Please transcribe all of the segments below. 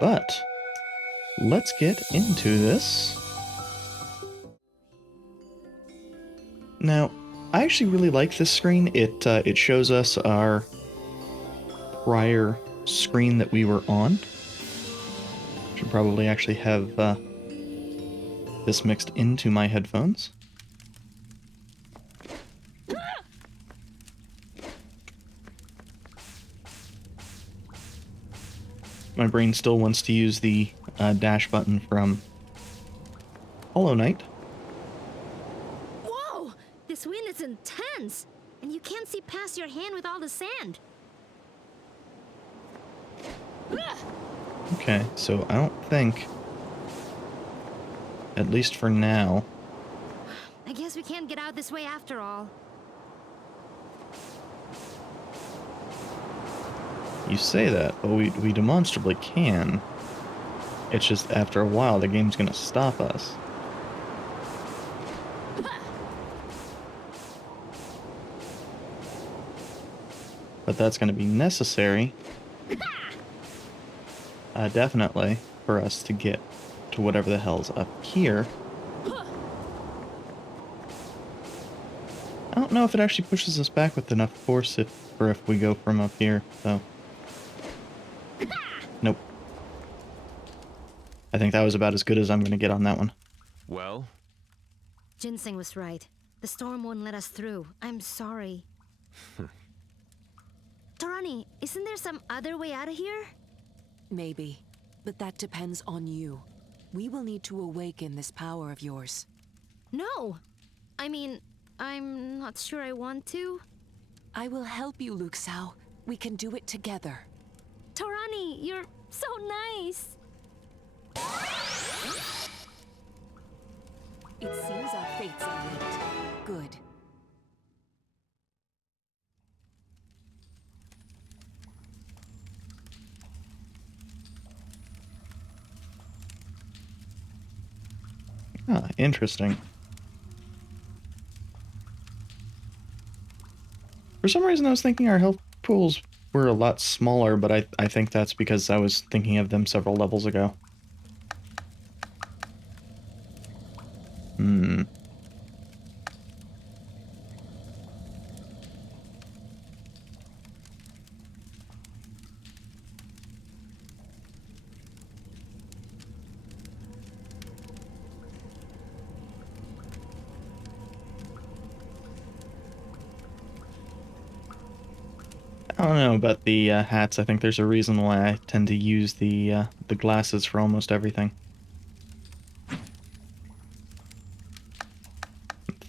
But let's get into this. Now, I actually really like this screen. It shows us our prior screen that we were on. Should probably actually have this mixed into my headphones. My brain still wants to use the dash button from Hollow Knight. Whoa! This wind is intense! And you can't see past your hand with all the sand. Okay, so I don't think, at least for now... I guess we can't get out this way after all. You say that, but we demonstrably can. It's just after a while the game's gonna stop us. But that's gonna be necessary, definitely, for us to get to whatever the hell's up here. I don't know if it actually pushes us back with enough force if we go from up here, so... Nope. I think that was about as good as I'm gonna get on that one. Well? Ginseng was right. The storm won't let us through. I'm sorry. Thorani, isn't there some other way out of here? Maybe, but that depends on you. We will need to awaken this power of yours. No! I mean, I'm not sure I want to. I will help you, Luke Sao. We can do it together. Thorani, you're so nice! It seems our fates are linked. Good. Ah, interesting. For some reason I was thinking our health pools were a lot smaller, but I think that's because I was thinking of them several levels ago. I don't know about the hats. I think there's a reason why I tend to use the glasses for almost everything. I'm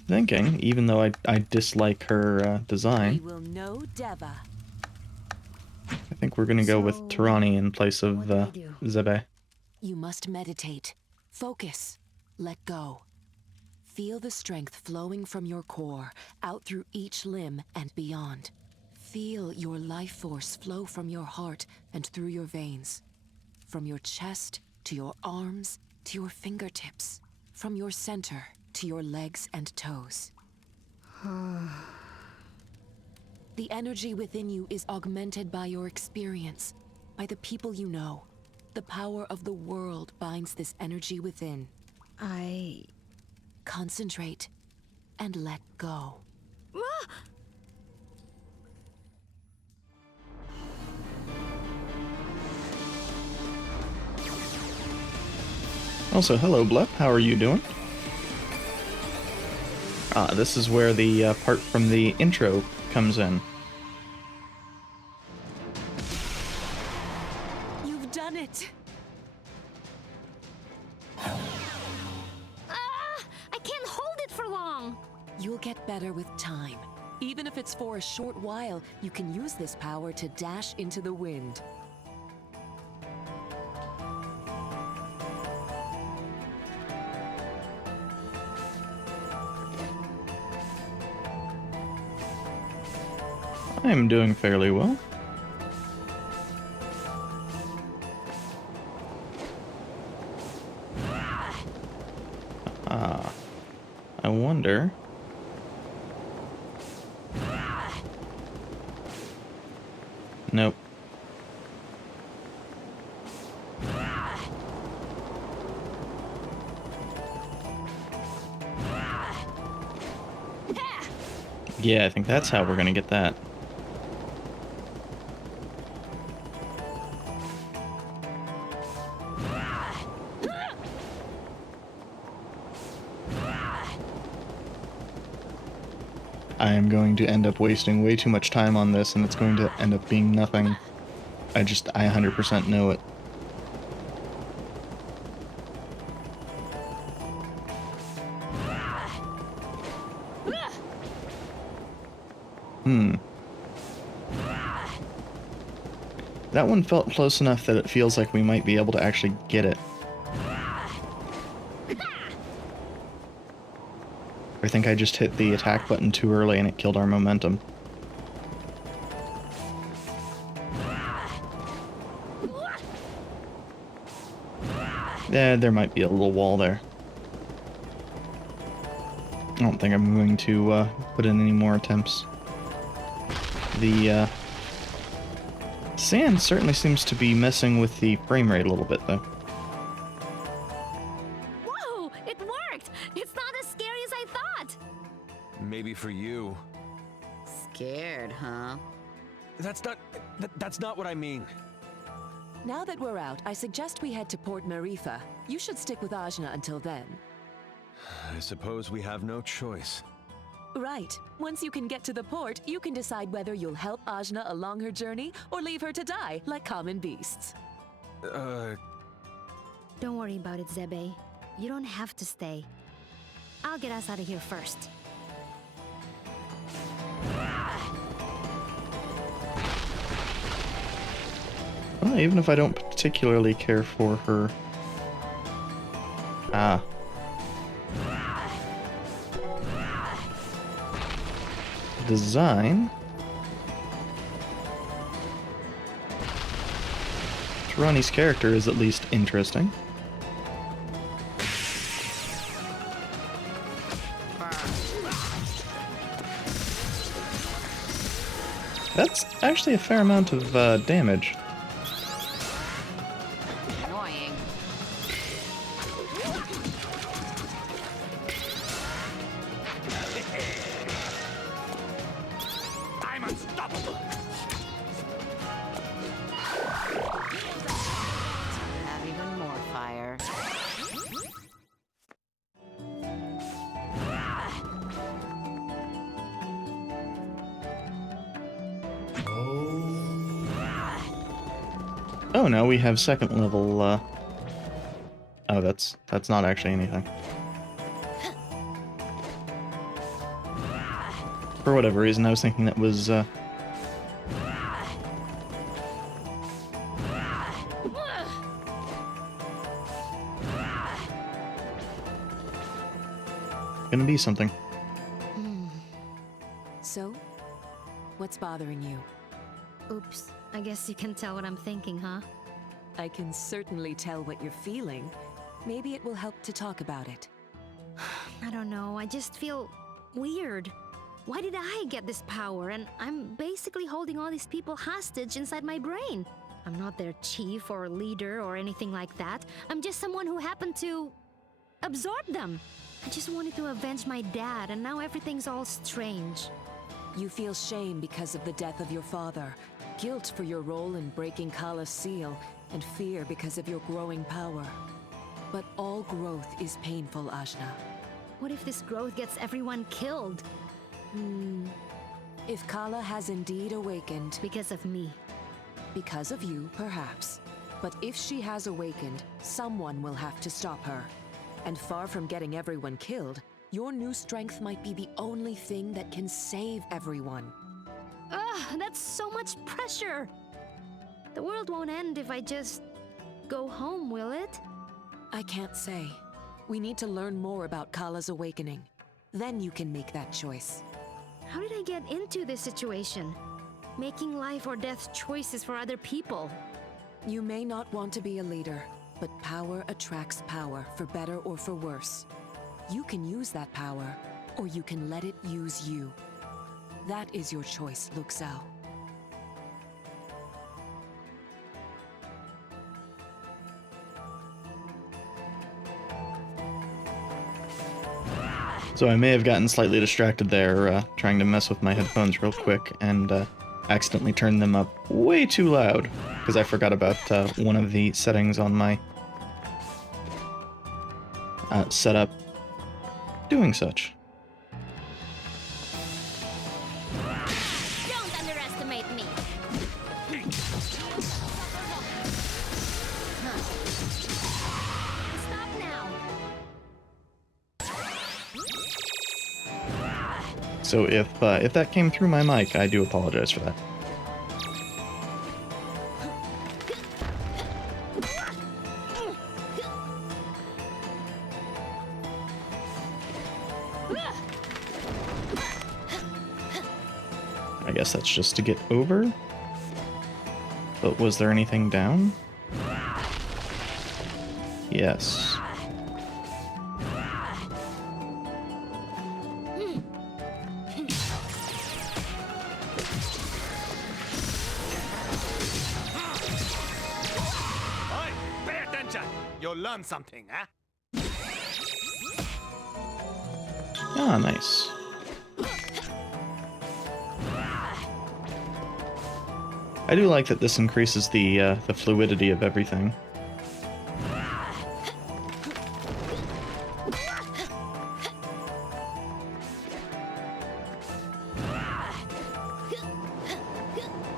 thinking, even though I dislike her design, We will know Deva. I think we're gonna go with So, Thorani in place of what do I do? Zebe. You must meditate. Focus. Let go. Feel the strength flowing from your core, out through each limb and beyond. Feel your life force flow from your heart and through your veins. From your chest to your arms to your fingertips. From your center to your legs and toes. The energy within you is augmented by your experience, by the people you know. The power of the world binds this energy within. Concentrate and let go. Also, hello, Bluff. How are you doing? Ah, this is where the part from the intro comes in. You've done it! I can't hold it for long! You'll get better with time. Even if it's for a short while, you can use this power to dash into the wind. I'm doing fairly well. Ah, I wonder... Nope. Yeah, I think that's how we're gonna get that. I am going to end up wasting way too much time on this, and it's going to end up being nothing. I 100% know it. That one felt close enough that it feels like we might be able to actually get it. I think I just hit the attack button too early and it killed our momentum. Yeah, there might be a little wall there. I don't think I'm going to put in any more attempts. The sand certainly seems to be messing with the frame rate a little bit, though. Whoa! It worked! It's not as scary as I thought! Maybe for you. Scared, huh? That's not what I mean. Now that we're out, I suggest we head to Port Marifa. You should stick with Ajna until then. I suppose we have no choice. Right. Once you can get to the port, you can decide whether you'll help Ajna along her journey or leave her to die like common beasts. Don't worry about it, Zebe. You don't have to stay. I'll get us out of here first. Well, even if I don't particularly care for her... design... Thorani's character is at least interesting. That's actually a fair amount of damage. Annoying. I'm unstoppable. Have even more fire. Oh, now we have second level, Oh, that's not actually anything. For whatever reason, I was thinking that was, gonna be something. So, what's bothering you? Oops. I guess you can tell what I'm thinking, huh? I can certainly tell what you're feeling. Maybe it will help to talk about it. I don't know. I just feel weird. Why did I get this power? And I'm basically holding all these people hostage inside my brain. I'm not their chief or leader or anything like that. I'm just someone who happened to absorb them. I just wanted to avenge my dad, and now everything's all strange. You feel shame because of the death of your father, guilt for your role in breaking Kala's seal, and fear because of your growing power. But all growth is painful, Ajna. What if this growth gets everyone killed? If Kala has indeed awakened, Because of me. because of you, perhaps. But if she has awakened, someone will have to stop her. And far from getting everyone killed, your new strength might be the only thing that can save everyone. Ugh, that's so much pressure! The world won't end if I just go home, will it? I can't say. We need to learn more about Kala's awakening. Then you can make that choice. How did I get into this situation? Making life or death choices for other people. You may not want to be a leader, but power attracts power, for better or for worse. You can use that power, or you can let it use you. That is your choice, Luxao. So I may have gotten slightly distracted there, trying to mess with my headphones real quick, and accidentally turned them up way too loud, because I forgot about one of the settings on my setup doing such. Don't underestimate me. Stop now. So if that came through my mic, I do apologize for that. I guess that's just to get over. But was there anything down? Yes. Oi, pay attention. You'll learn something, huh? Ah, nice. I do like that this increases the fluidity of everything.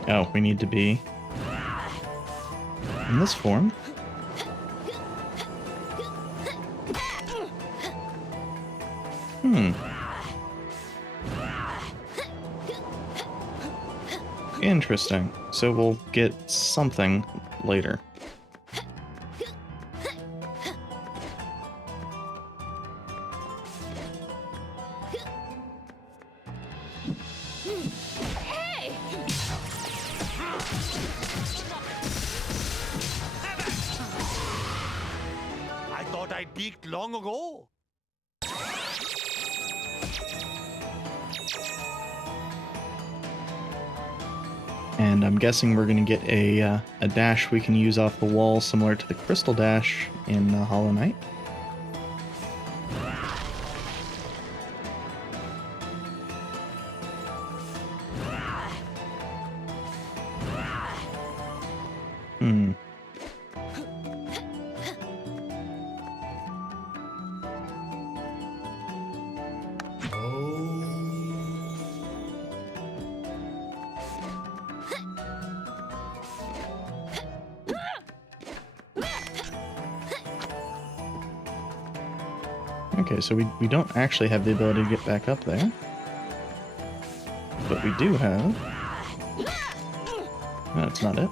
Oh, we need to be in this form. Interesting. So we'll get something later. Hey! I thought I peaked long ago. And I'm guessing we're going to get a dash we can use off the wall similar to the crystal dash in Hollow Knight. Okay, so we don't actually have the ability to get back up there. But we do have... That's not it.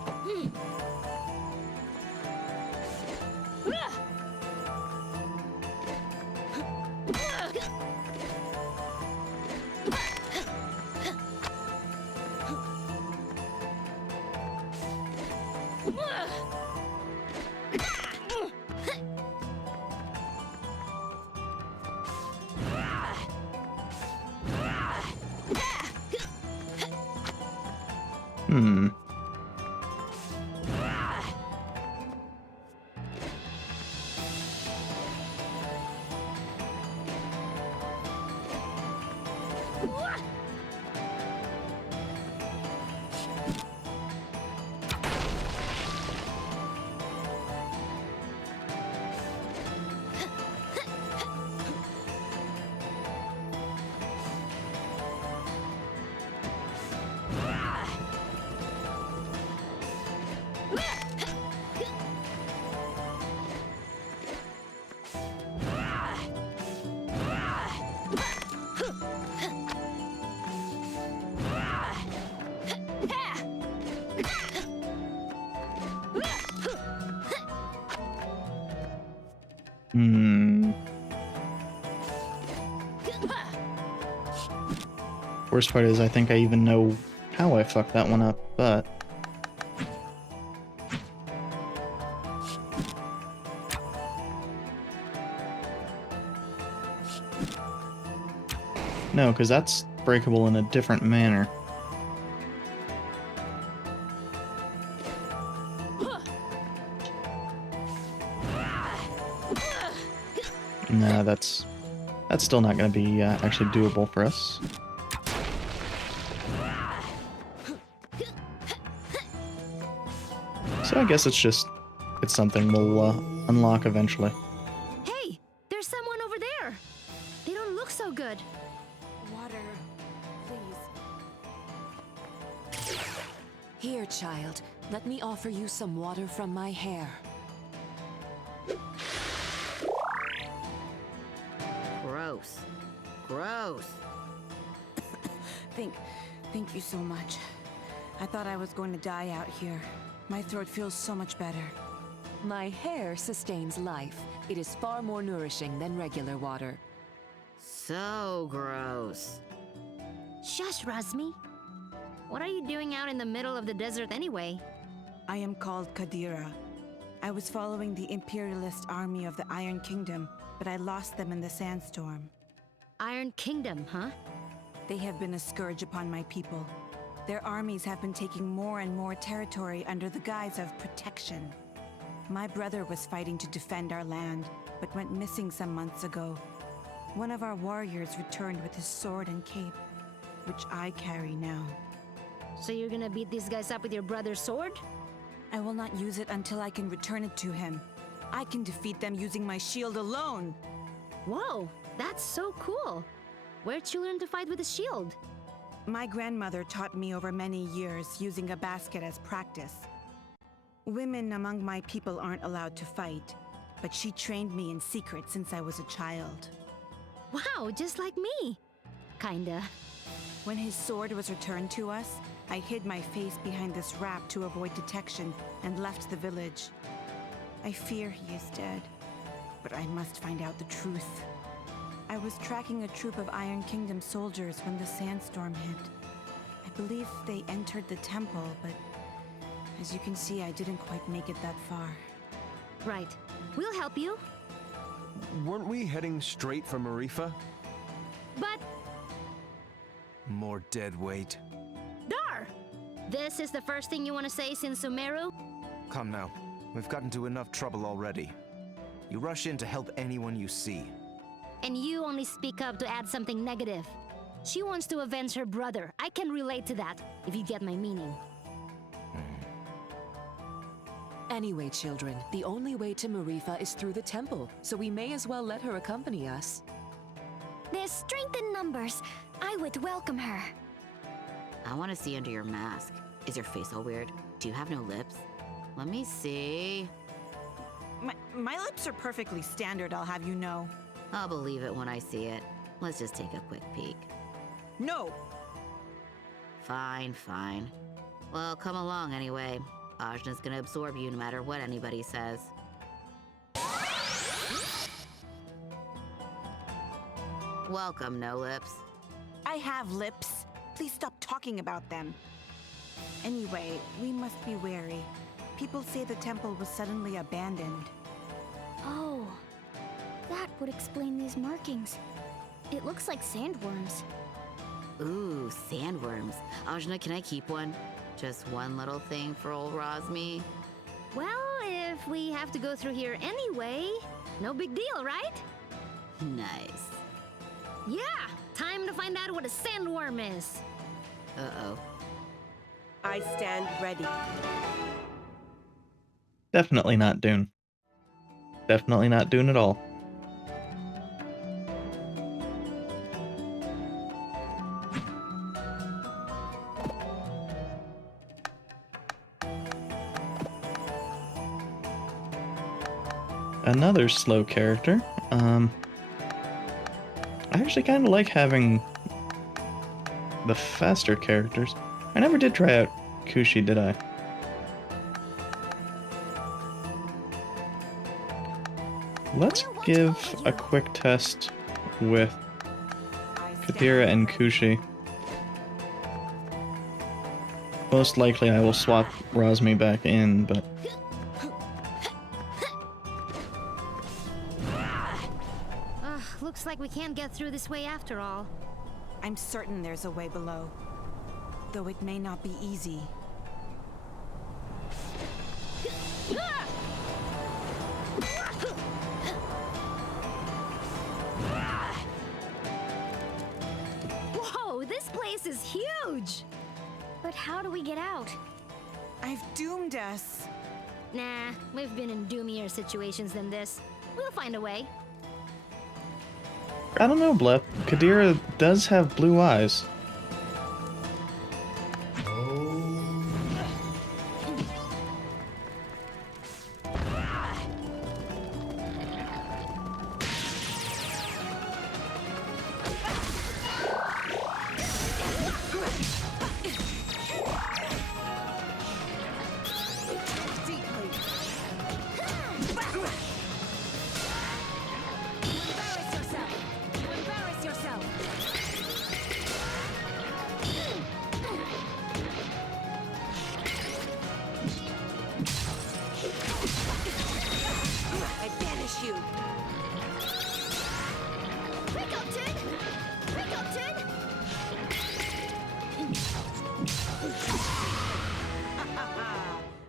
Worst part is I think I even know how I fucked that one up, but... No, because that's breakable in a different manner. Nah, that's That's still not going to be actually doable for us. So I guess it's something we'll unlock eventually. Hey, there's someone over there. They don't look so good. Water, please. Here, child. Let me offer you some water from my hair. Gross. Gross. Thank you so much. I thought I was going to die out here. My throat feels so much better. My hair sustains life. It is far more nourishing than regular water. So gross. Shush, Razni. What are you doing out in the middle of the desert anyway? I am called Kadira. I was following the imperialist army of the Iron Kingdom, but I lost them in the sandstorm. Iron Kingdom, huh? They have been a scourge upon my people. Their armies have been taking more and more territory under the guise of protection. My brother was fighting to defend our land, but went missing some months ago. One of our warriors returned with his sword and cape, which I carry now. So you're gonna beat these guys up with your brother's sword? I will not use it until I can return it to him. I can defeat them using my shield alone. Whoa, that's so cool. Where'd you learn to fight with a shield? My grandmother taught me over many years using a basket as practice. Women among my people aren't allowed to fight, but she trained me in secret since I was a child. Wow, just like me. Kinda. When his sword was returned to us, I hid my face behind this wrap to avoid detection and left the village. I fear he is dead, but I must find out the truth. I was tracking a troop of Iron Kingdom soldiers when the sandstorm hit. I believe they entered the temple, but as you can see, I didn't quite make it that far. Right. We'll help you. Weren't we heading straight for Marifa? But, More dead weight. Dar! This is the first thing you want to say since Sumeru? Come now. We've gotten into enough trouble already. You rush in to help anyone you see. And you only speak up to add something negative. She wants to avenge her brother. I can relate to that, if you get my meaning. Anyway, children, the only way to Marifa is through the temple, so we may as well let her accompany us. There's strength in numbers. I would welcome her. I want to see under your mask. Is your face all weird? Do you have no lips? Let me see. My lips are perfectly standard, I'll have you know. I'll believe it when I see it. Let's just take a quick peek. No! Fine, fine. Well, come along anyway. Ajna's gonna absorb you no matter what anybody says. Welcome, No Lips. I have lips. Please stop talking about them. Anyway, we must be wary. People say the temple was suddenly abandoned. Oh, that would explain these markings. It looks like sandworms. Ooh, sandworms. Ajna, can I keep one? Just one little thing for old Razmi? Well, if we have to go through here anyway, no big deal, right? Nice. Yeah, time to find out what a sandworm is. Uh-oh. I stand ready. Definitely not Dune. Definitely not Dune at all. Another slow character. I actually kind of like having the faster characters. I never did try out Kushi, did I? Let's give a quick test with Kadira and Kushi. Most likely I will swap Razmi back in, but... Ugh, looks like we can't get through this way after all. I'm certain there's a way below, though it may not be easy. place is huge! But how do we get out? I've doomed us. Nah, we've been in doomier situations than this. We'll find a way. I don't know, Blep. Kadira does have blue eyes. I banish you. Rickleton! Rickleton!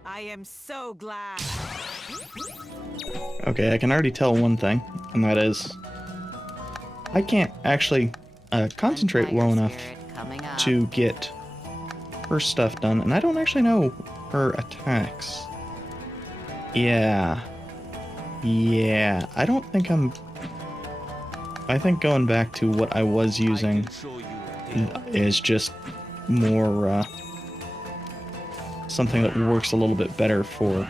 I am so glad. Okay, I can already tell one thing, and that is I can't actually concentrate Tiger well enough spirit coming up. to get her stuff done, and I don't actually know her attacks. Yeah, I don't think I think going back to what I was using is just more something that works a little bit better for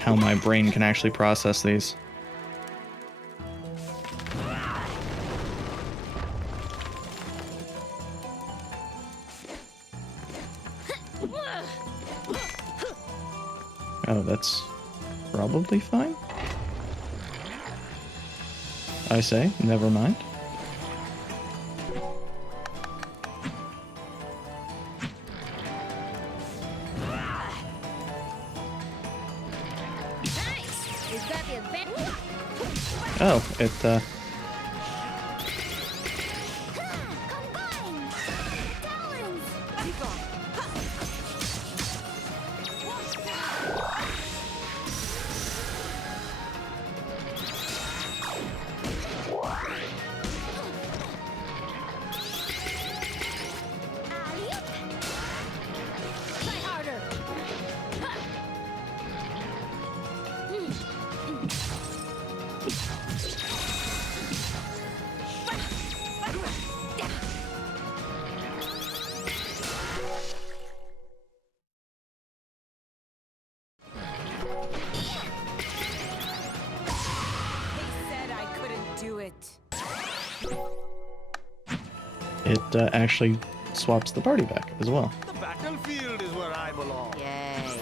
how my brain can actually process these. Oh, that's probably fine. I say, never mind. Nice! Is that the advantage? Oh, it Combine! Talons! Alley-oop! Try harder! They said I couldn't do it. actually swaps the party back as well. The battlefield is where I belong. Yay.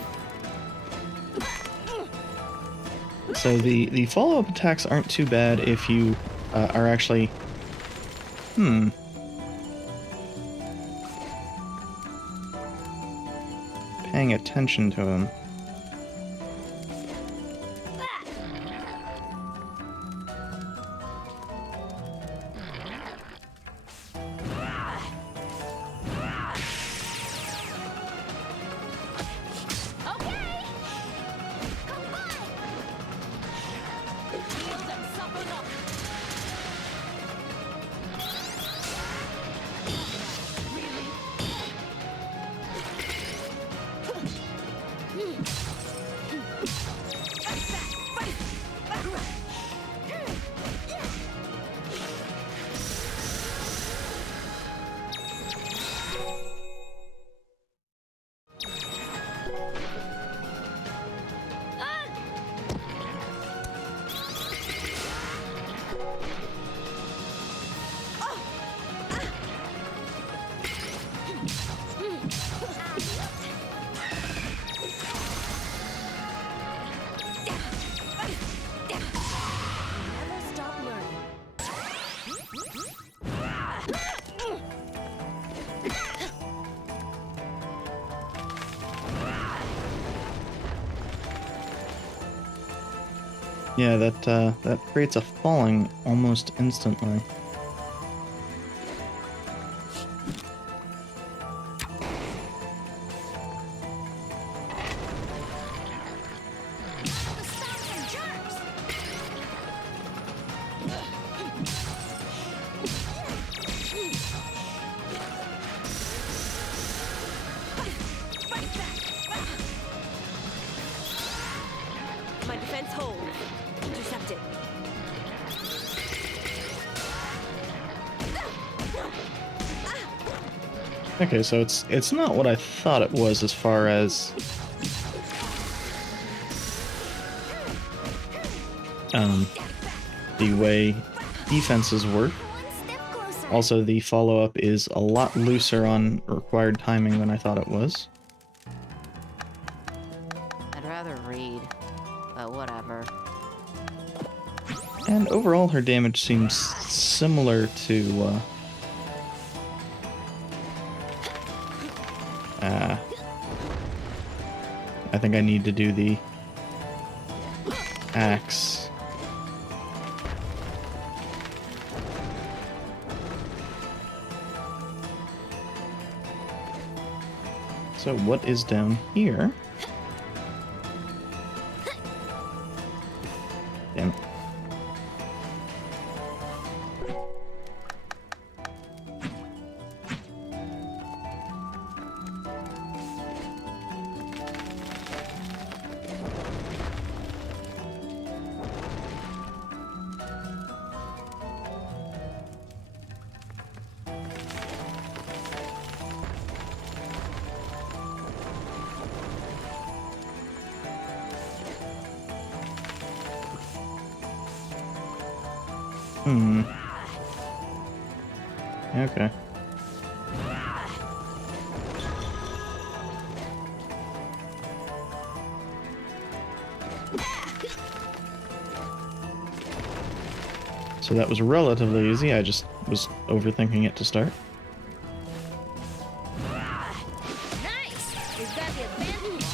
So the follow-up attacks aren't too bad if you are actually... paying attention to him. Okay! Combine! Yield and suffer not! Never stop learning. Yeah, that creates a falling almost instantly. The stars and germs! Okay, so it's not what I thought it was as far as the way defenses work. One step closer. Also, the follow-up is a lot looser on required timing than I thought it was. I'd rather read, but whatever. And overall, her damage seems similar to, I think I need to do the axe. So what is down here? Damn it. Okay. So that was relatively easy, I just was overthinking it to start. Nice! We've got the advantage.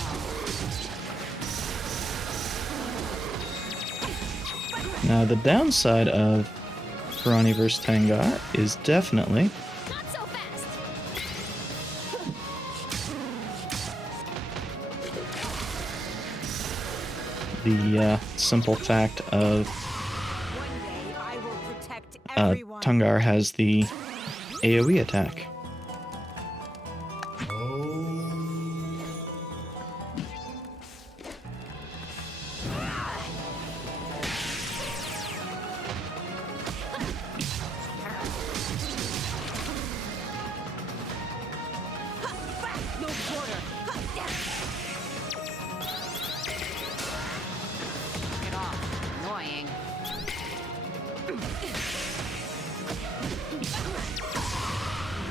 Now the downside of Thorani vs. Tangar is definitely Not so fast. the simple fact of One day I will protect everyone. Tangar has the AoE attack. No quarter. Get off. Annoying.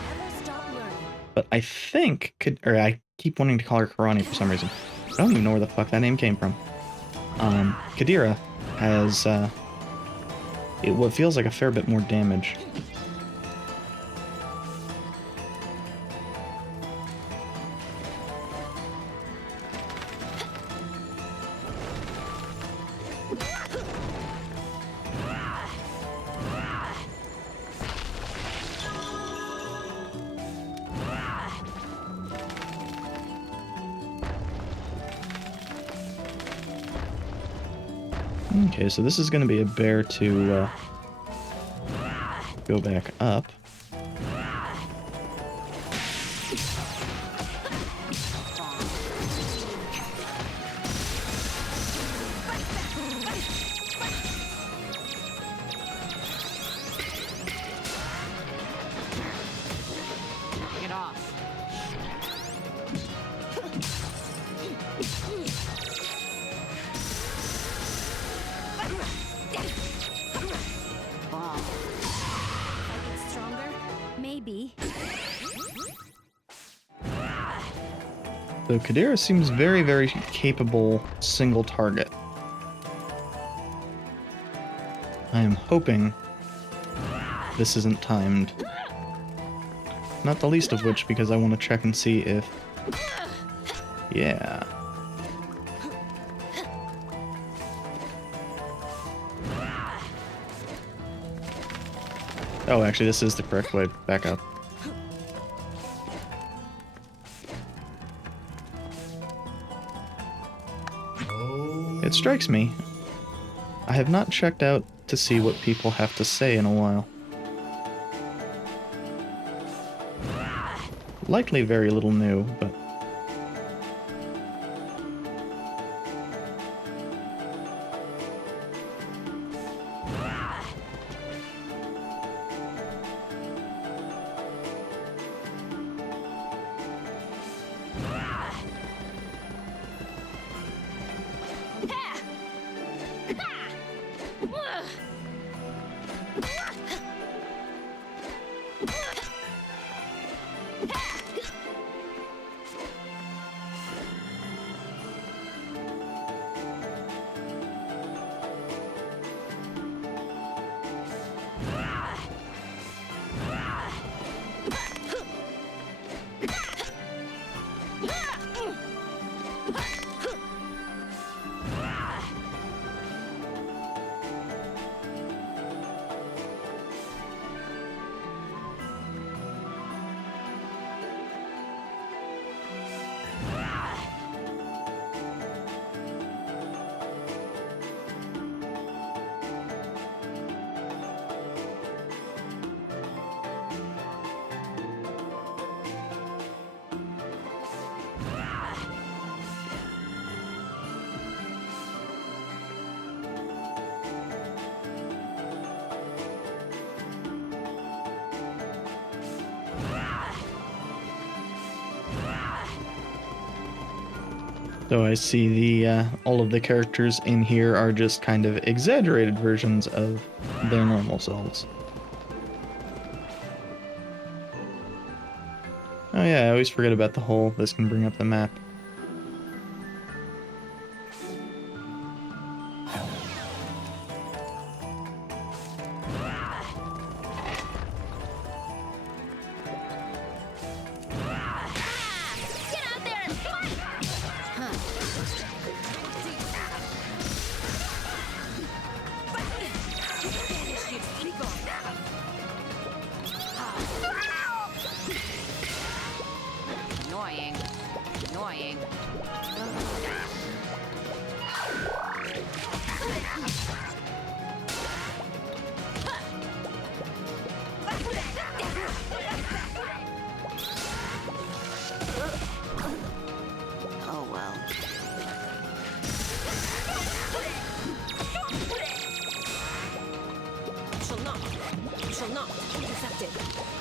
Never stop learning. But I think, I keep wanting to call her Karani for some reason. I don't even know where the fuck that name came from. Kadira has, what feels like a fair bit more damage. Okay, so this is going to be a bear to go back up. Get off. Bomb. If I get stronger, maybe. So Kadira seems very, very capable single target. I am hoping this isn't timed. Not the least of which because I want to check and see if... Yeah. Oh, actually, this is the correct way. Back up. It strikes me, I have not checked out to see what people have to say in a while. Likely very little new, but... So I see all of the characters in here are just kind of exaggerated versions of their normal selves. Oh yeah, I always forget about the hole. This can bring up the map. Annoying. Annoying. Oh well.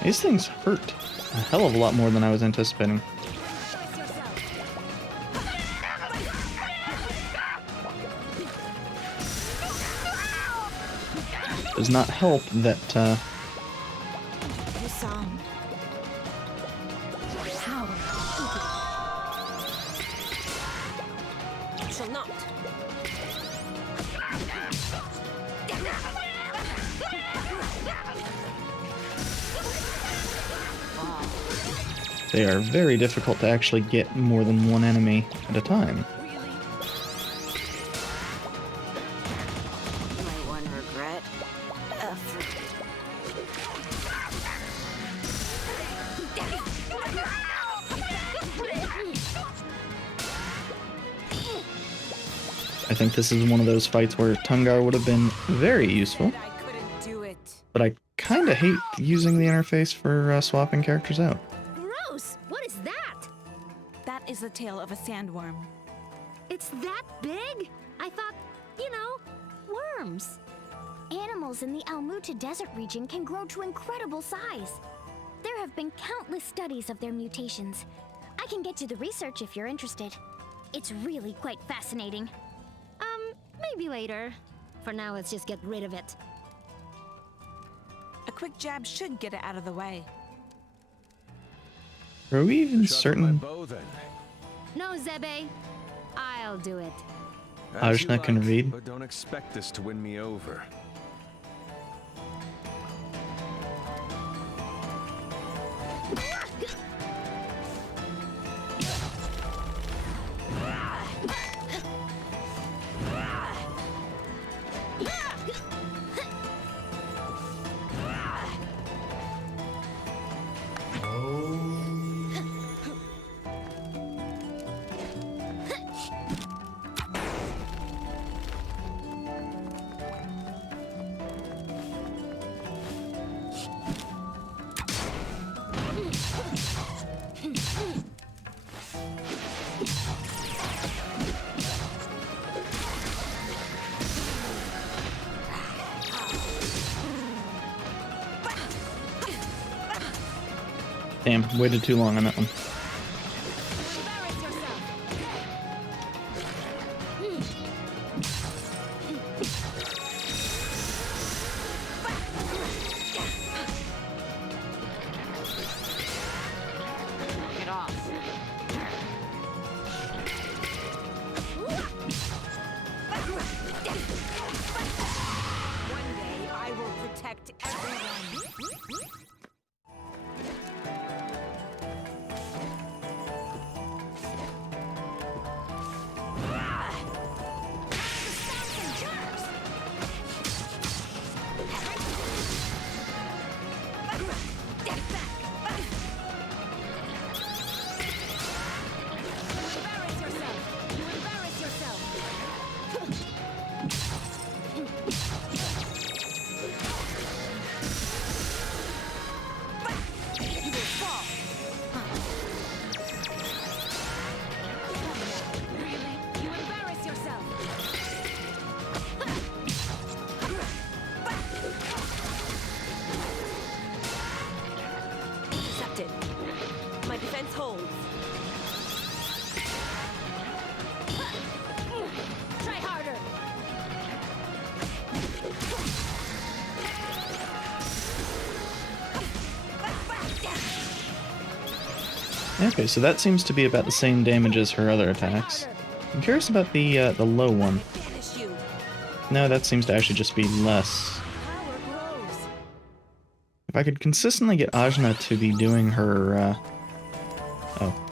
These things hurt a hell of a lot more than I was anticipating. Does not help that Disarmed. Shall not. they are very difficult to actually get more than one enemy at a time. My one regret. I think this is one of those fights where Tungar would have been very useful, I couldn't do it. but I kinda hate using the interface for swapping characters out. Gross! What is that? That is the tail of a sandworm. It's that big? I thought, you know, worms. Animals in the Almuta Desert region can grow to incredible size. There have been countless studies of their mutations. I can get you the research if you're interested. It's really quite fascinating. Maybe later. For now, let's just get rid of it. A quick jab should get it out of the way. Are we even Shot from my certain bow, then. No, Zebe. I'll do it. As you Ajna can like, read? But don't expect this to win me over. Damn, waited too long on that one. Get off. One day I will protect everyone. Okay, so that seems to be about the same damage as her other attacks. I'm curious about the low one. Banish you. No, that seems to actually just be less. Power grows. If I could consistently get Ajna to be doing her, oh.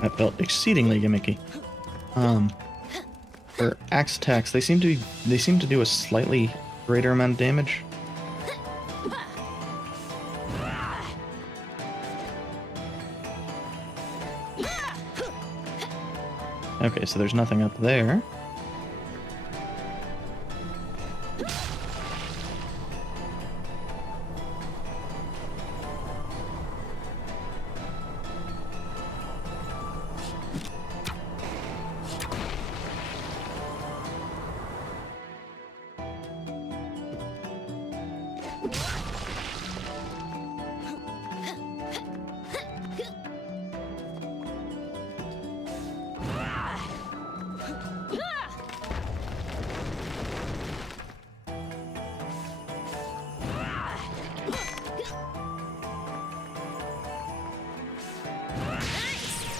That felt exceedingly gimmicky. For axe attacks, they seem to do a slightly greater amount of damage. Okay, so there's nothing up there.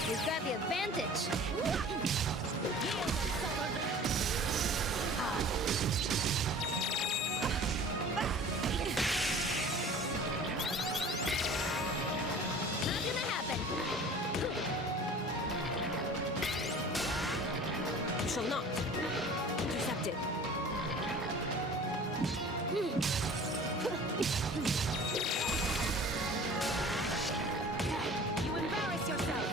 You've got the advantage. Not gonna happen. You shall not. Intercepted. You embarrass yourself.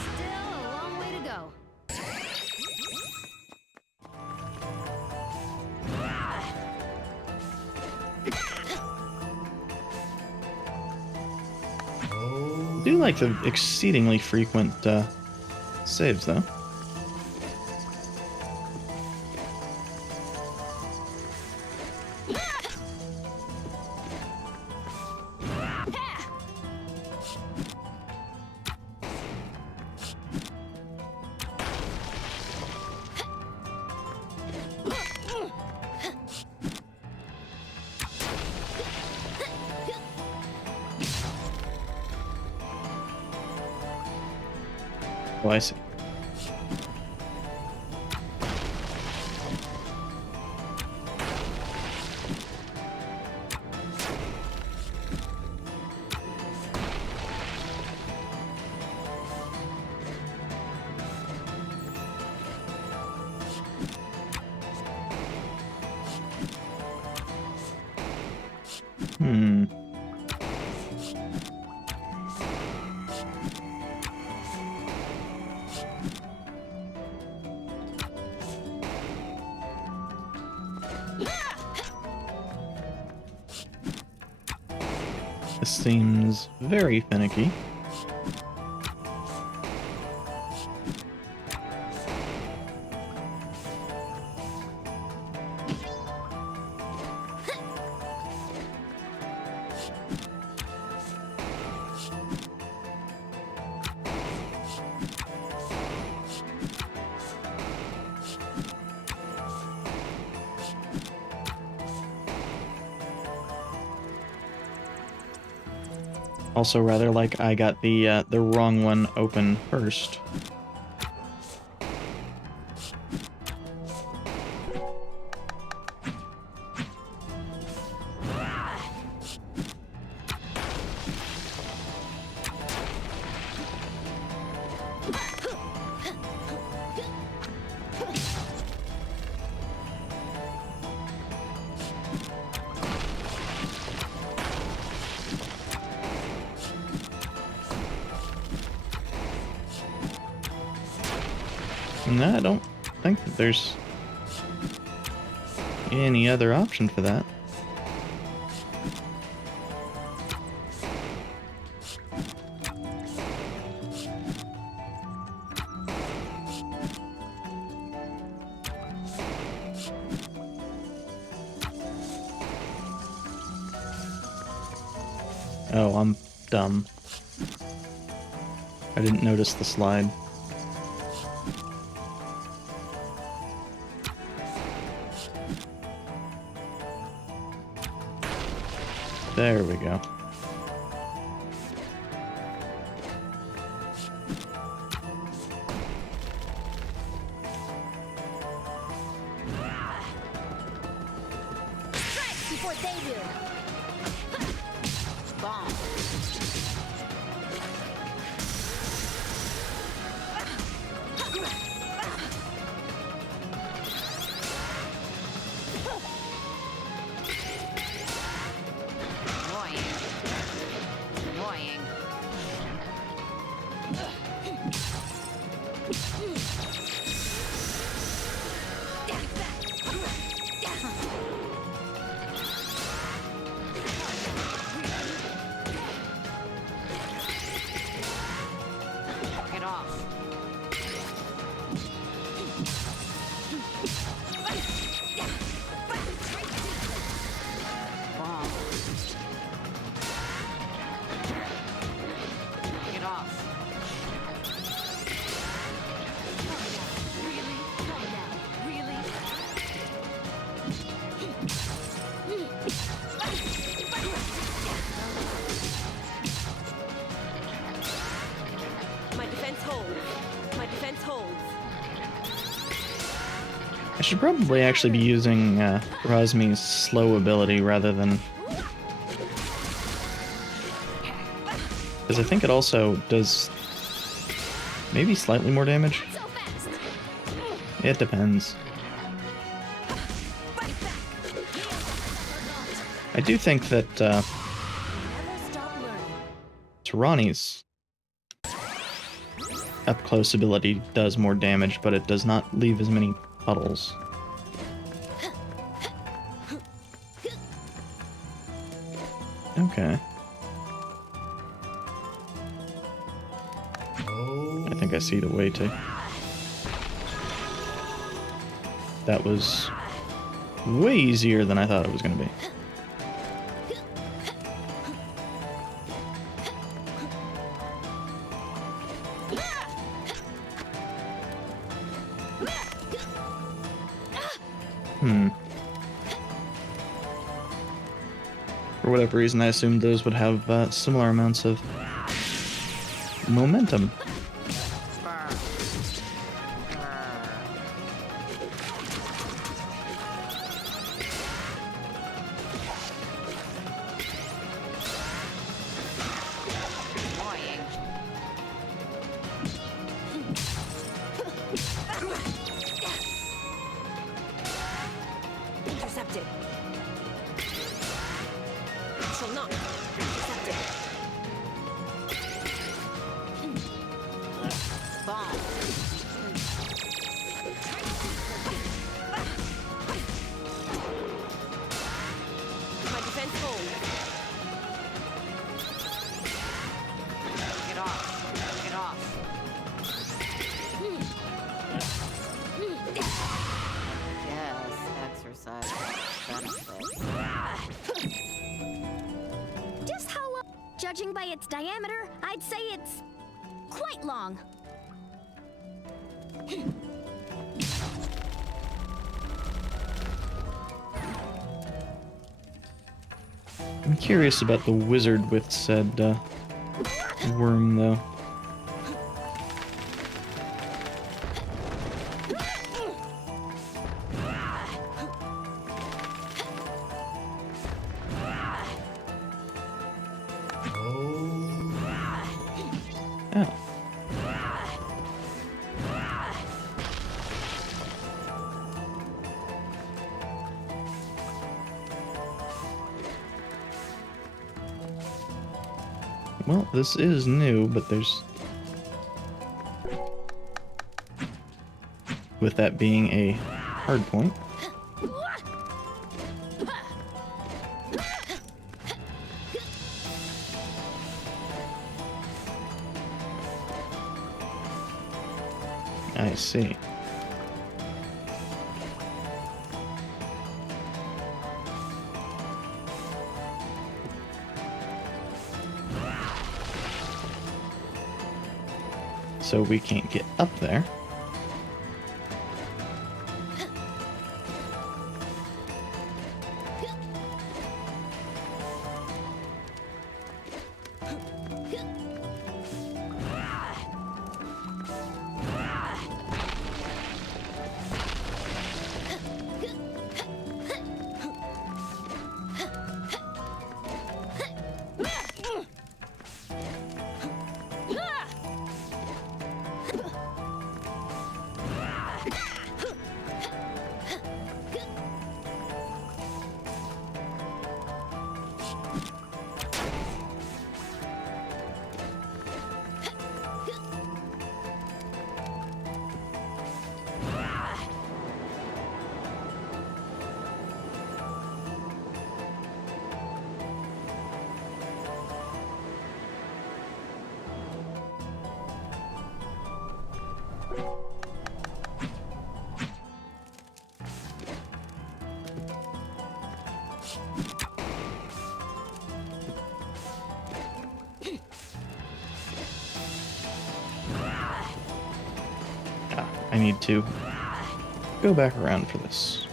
Still a long way to go. I do like the exceedingly frequent saves, though. Oh, I see. Hmm. This seems very finicky. Also, rather like I got the wrong one open first. No, I don't think that there's any other option for that. Oh, I'm dumb. I didn't notice the slide. There we go. Strike before they do. Bomb. Annoying. Annoying. Get off. Bomb. Get off. Really? Come now. Really? My defense holds. My defense holds. I should probably actually be using Razmi's slow ability rather than... Because I think it also does maybe slightly more damage. So fast. It depends. I do think that Never stop learning. Thorani's up-close ability does more damage, but it does not leave as many puddles. Okay. I think I see the way to... That was way easier than I thought it was going to be. For whatever reason, I assumed those would have similar amounts of momentum. Annoying. Intercepted. Shall not. Intercepted. Bomb. My defense holds. Get off. Get off. Yes, exercise benefits. Just how long? Judging by its diameter, I'd say it's quite long. I'm curious about the wizard with said worm, though. Oh. Well, this is new, but there's... With that being a hard point. I see. so we can't get up there. I need to go back around for this.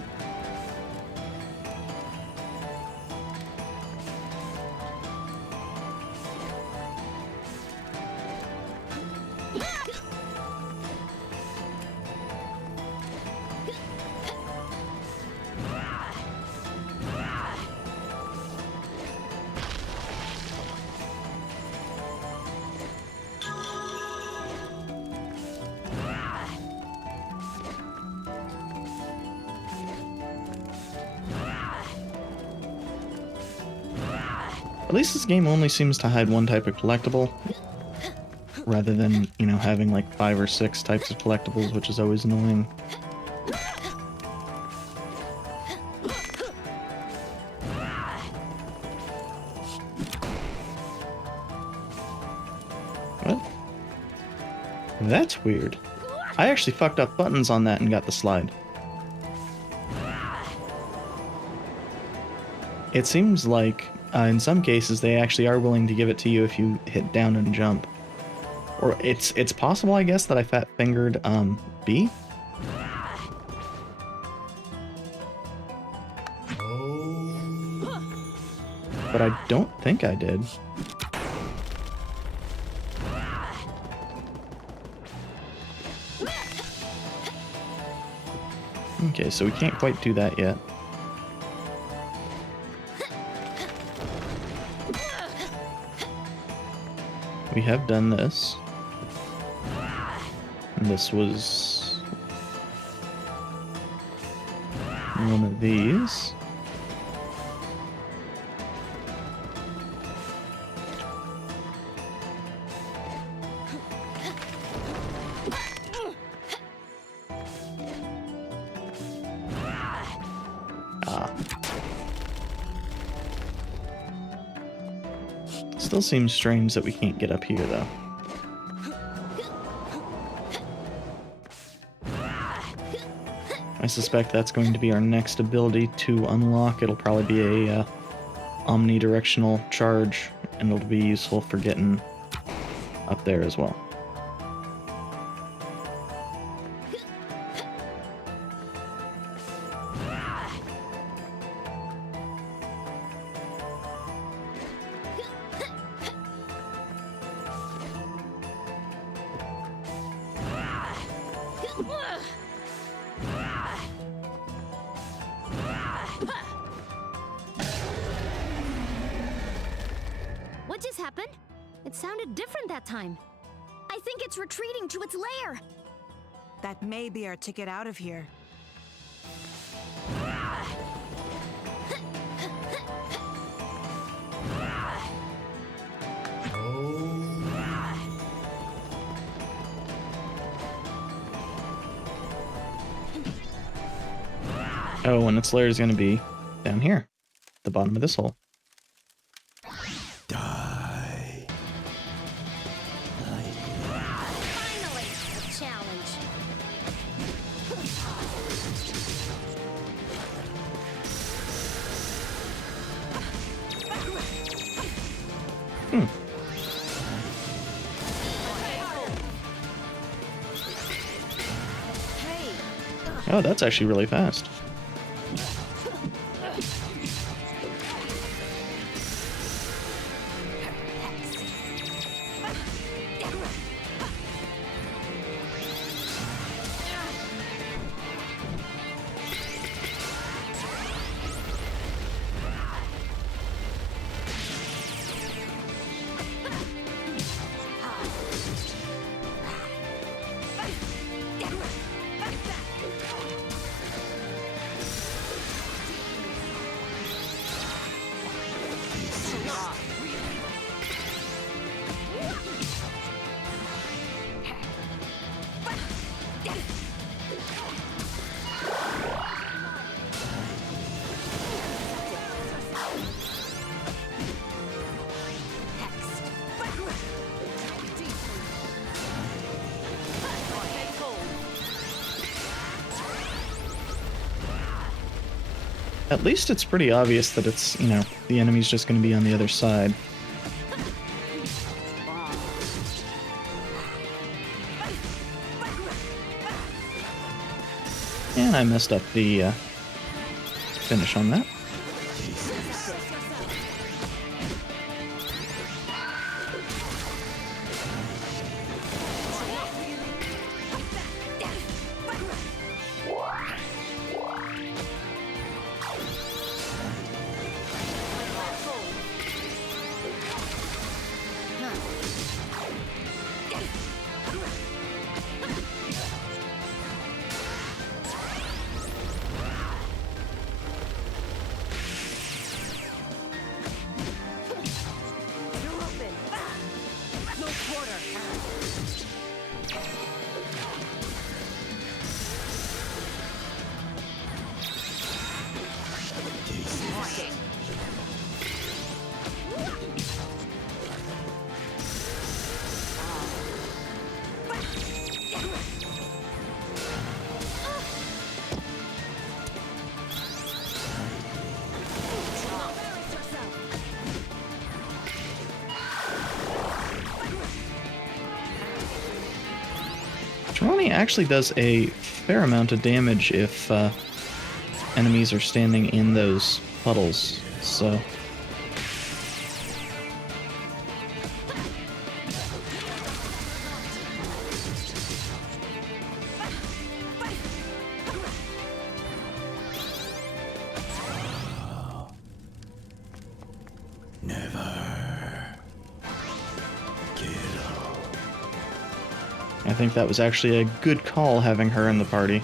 At least this game only seems to hide one type of collectible, rather than, you know, having like 5 or 6 types of collectibles, which is always annoying. Well, that's weird. I actually fucked up buttons on that and got the slide. It seems like, in some cases, they actually are willing to give it to you if you hit down and jump. Or it's possible, I guess, that I fat-fingered, B? But I don't think I did. Okay, so we can't quite do that yet. We have done this. And this was one of these. Still seems strange that we can't get up here, though. I suspect that's going to be our next ability to unlock. It'll probably be a omnidirectional charge, and it'll be useful for getting up there as well. What just happened? It sounded different that time. I think it's retreating to its lair. That may be our ticket out of here. Oh, and its lair is going to be down here, the bottom of this hole. Die. Finally, a challenge. Oh, that's actually really fast. At least it's pretty obvious that it's, you know, the enemy's just going to be on the other side. And I messed up the finish on that. Thorani actually does a fair amount of damage if enemies are standing in those puddles, so... I think that was actually a good call having her in the party.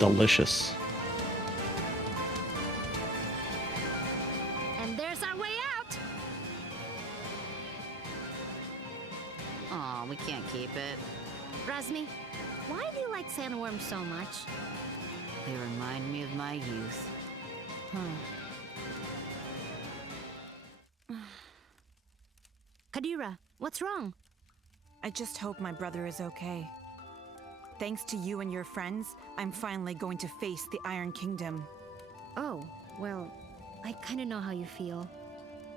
Delicious. And there's our way out! Aw, we can't keep it. Razni, why do you like sandworms so much? They remind me of my youth. Kadira, what's wrong? I just hope my brother is okay. Thanks to you and your friends, I'm finally going to face the Iron Kingdom. Oh, well, I kinda know how you feel.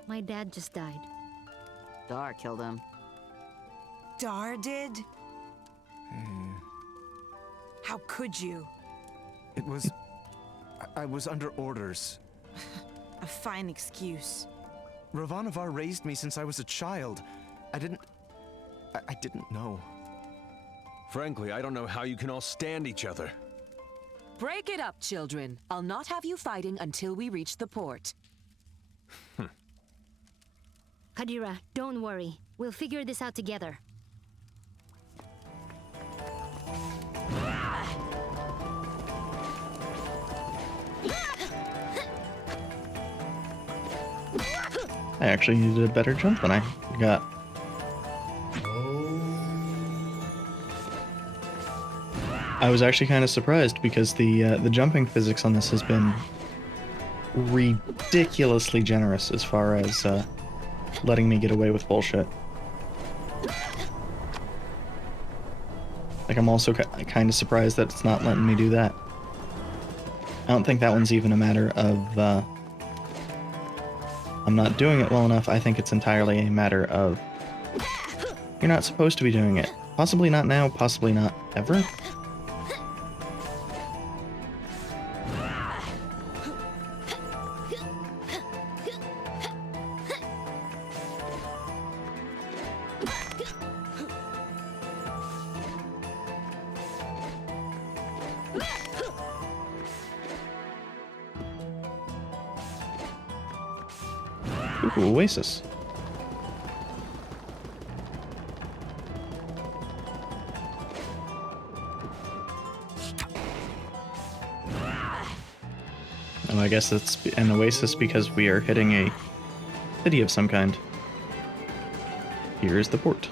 My dad just died. Dar killed him. Dar did? How could you? It was... I was under orders. A fine excuse. Ravanavar raised me since I was a child. I didn't know. Frankly, I don't know how you can all stand each other. Break it up, children. I'll not have you fighting until we reach the port. Kadira, don't worry. We'll figure this out together. I actually needed a better jump than I got. I was actually kind of surprised because the jumping physics on this has been ridiculously generous as far as letting me get away with bullshit. Like, I'm also kind of surprised that it's not letting me do that. I don't think that one's even a matter of I'm not doing it well enough. I think it's entirely a matter of You're not supposed to be doing it. Possibly not now, possibly not ever. Ooh, Oasis. Oh, I guess it's an oasis because we are hitting a city of some kind. Here is the port.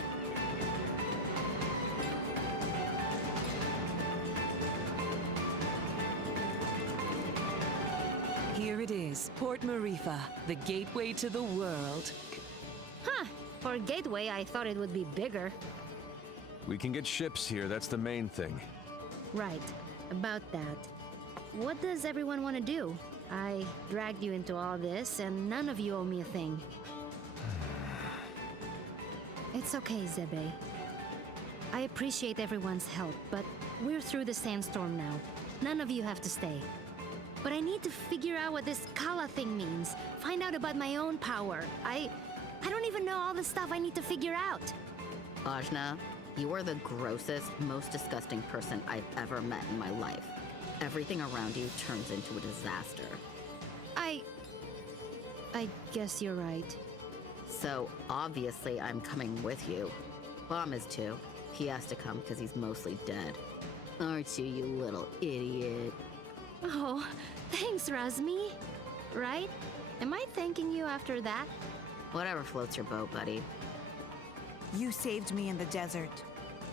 Here it is, Port Marifa, the gateway to the world. Huh. For Gateway, I thought it would be bigger. We can get ships here, that's the main thing. Right. About that. What does everyone want to do? I dragged you into all this, and none of you owe me a thing. It's okay, Zebe. I appreciate everyone's help, but we're through the sandstorm now. None of you have to stay. But I need to figure out what this Kala thing means. Find out about my own power. I don't even know all the stuff I need to figure out. Ajna, you are the grossest, most disgusting person I've ever met in my life. Everything around you turns into a disaster. I guess you're right. So, obviously, I'm coming with you. Bomb is too. He has to come because he's mostly dead. Aren't you, you little idiot? Oh, thanks, Razni. Right? Am I thanking you after that? Whatever floats your boat, buddy. You saved me in the desert.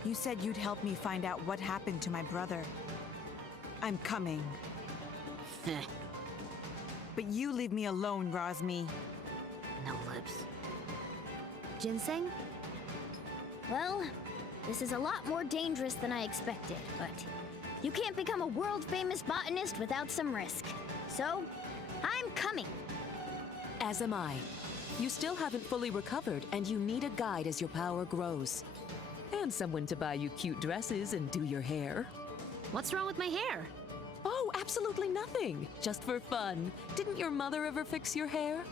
You said you'd help me find out what happened to my brother. I'm coming. But you leave me alone, Razni. No lips. Ginseng? Well, this is a lot more dangerous than I expected, but you can't become a world-famous botanist without some risk. So, I'm coming. As am I. You still haven't fully recovered, and you need a guide as your power grows. And someone to buy you cute dresses and do your hair. What's wrong with my hair? Oh, absolutely nothing. Just for fun. Didn't your mother ever fix your hair?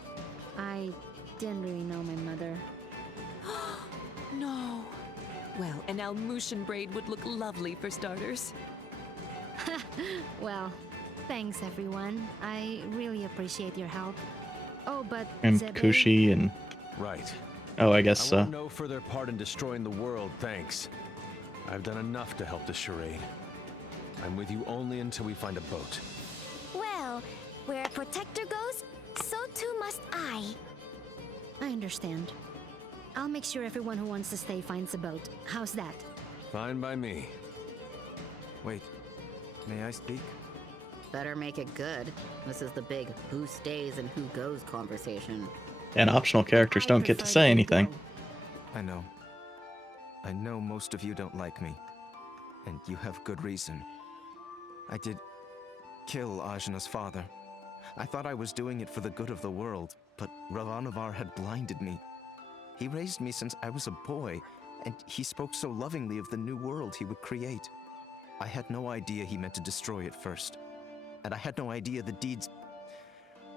I didn't really know my mother. No. Well, an Almutian braid would look lovely for starters. Well, thanks everyone. I really appreciate your help. Oh, but And Zebe- Kushi and... Right. Oh, I guess, I want no further part in destroying the world, thanks. I've done enough to help this charade. I'm with you only until we find a boat. Well, where a protector goes, so too must I. I understand. I'll make sure everyone who wants to stay finds a boat. How's that? Fine by me. Wait, may I speak? Better make it good. This is the big who stays and who goes conversation. and optional characters I don't get to prefer say you anything. go. I know. I know most of you don't like me. And you have good reason. I did kill Ajna's father. I thought I was doing it for the good of the world, but Ravanavar had blinded me. He raised me since I was a boy, and he spoke so lovingly of the new world he would create. I had no idea he meant to destroy it first. And I had no idea the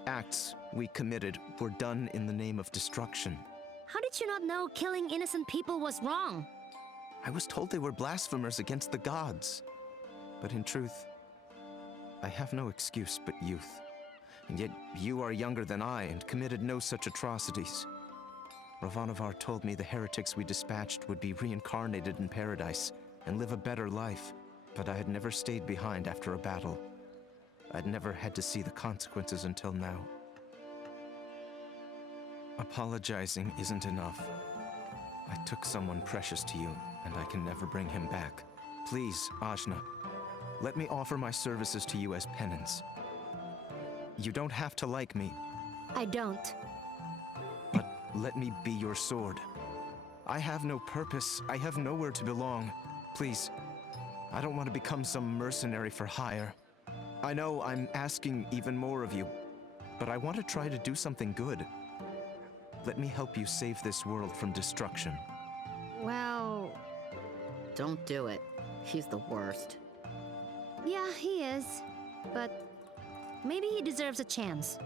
acts we committed were done in the name of destruction. How did you not know killing innocent people was wrong? I was told they were blasphemers against the gods. But in truth, I have no excuse but youth. And yet you are younger than I and committed no such atrocities. Ravanavar told me the heretics we dispatched would be reincarnated in paradise and live a better life. But I had never stayed behind after a battle. I'd never had to see the consequences until now. Apologizing isn't enough. I took someone precious to you, and I can never bring him back. Please, Ajna, let me offer my services to you as penance. You don't have to like me, I don't. but let me be your sword. I have no purpose. I have nowhere to belong. Please, I don't want to become some mercenary for hire. I know I'm asking even more of you, but I want to try to do something good. Let me help you save this world from destruction. Well, Don't do it. He's the worst. yeah, he is. But maybe he deserves a chance.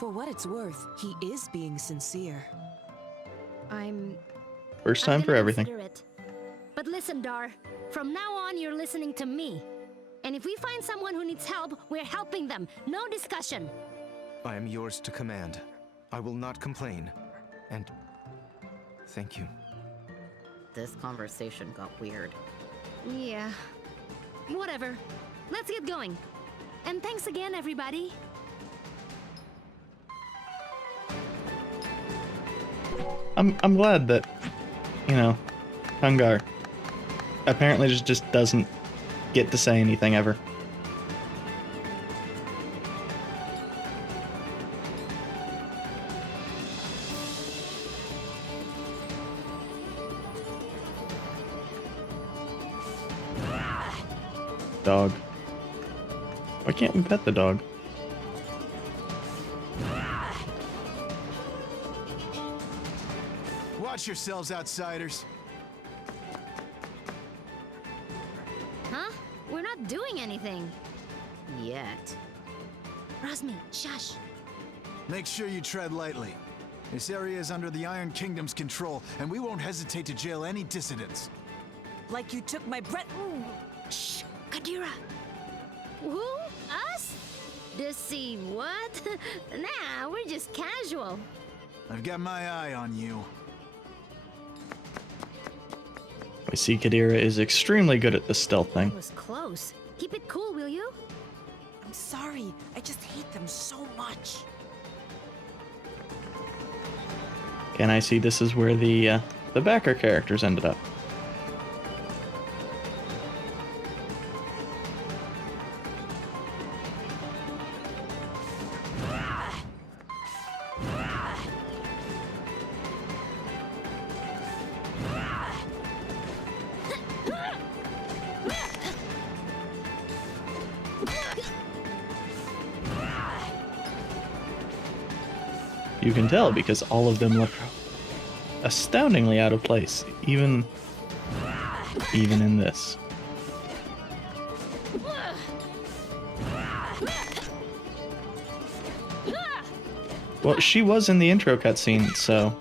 For what it's worth, he is being sincere. I'm First time for gonna everything. consider it. But listen, Dar. From now on, you're listening to me. And if we find someone who needs help, we're helping them. No discussion. I am yours to command. I will not complain. And thank you. This conversation got weird. Yeah. Whatever. Let's get going. And thanks again, everybody. I'm glad that, you know, Hungar apparently just doesn't get to say anything ever. Dog. Why can't we pet the dog? Watch yourselves, outsiders. Huh? We're not doing anything. Yet. Razni, shush. Make sure you tread lightly. This area is under the Iron Kingdom's control, and we won't hesitate to jail any dissidents. Like you took my breath. Shh, Kadira. Who? Us? Deceive what? Nah, we're just casual. I've got my eye on you. I see Kadira is extremely good at this stealth thing. That was close. Keep it cool, will you? I'm sorry. I just hate them so much. And I see this is where the backer characters ended up. You can tell because all of them look astoundingly out of place, even in this. Well, she was in the intro cutscene, so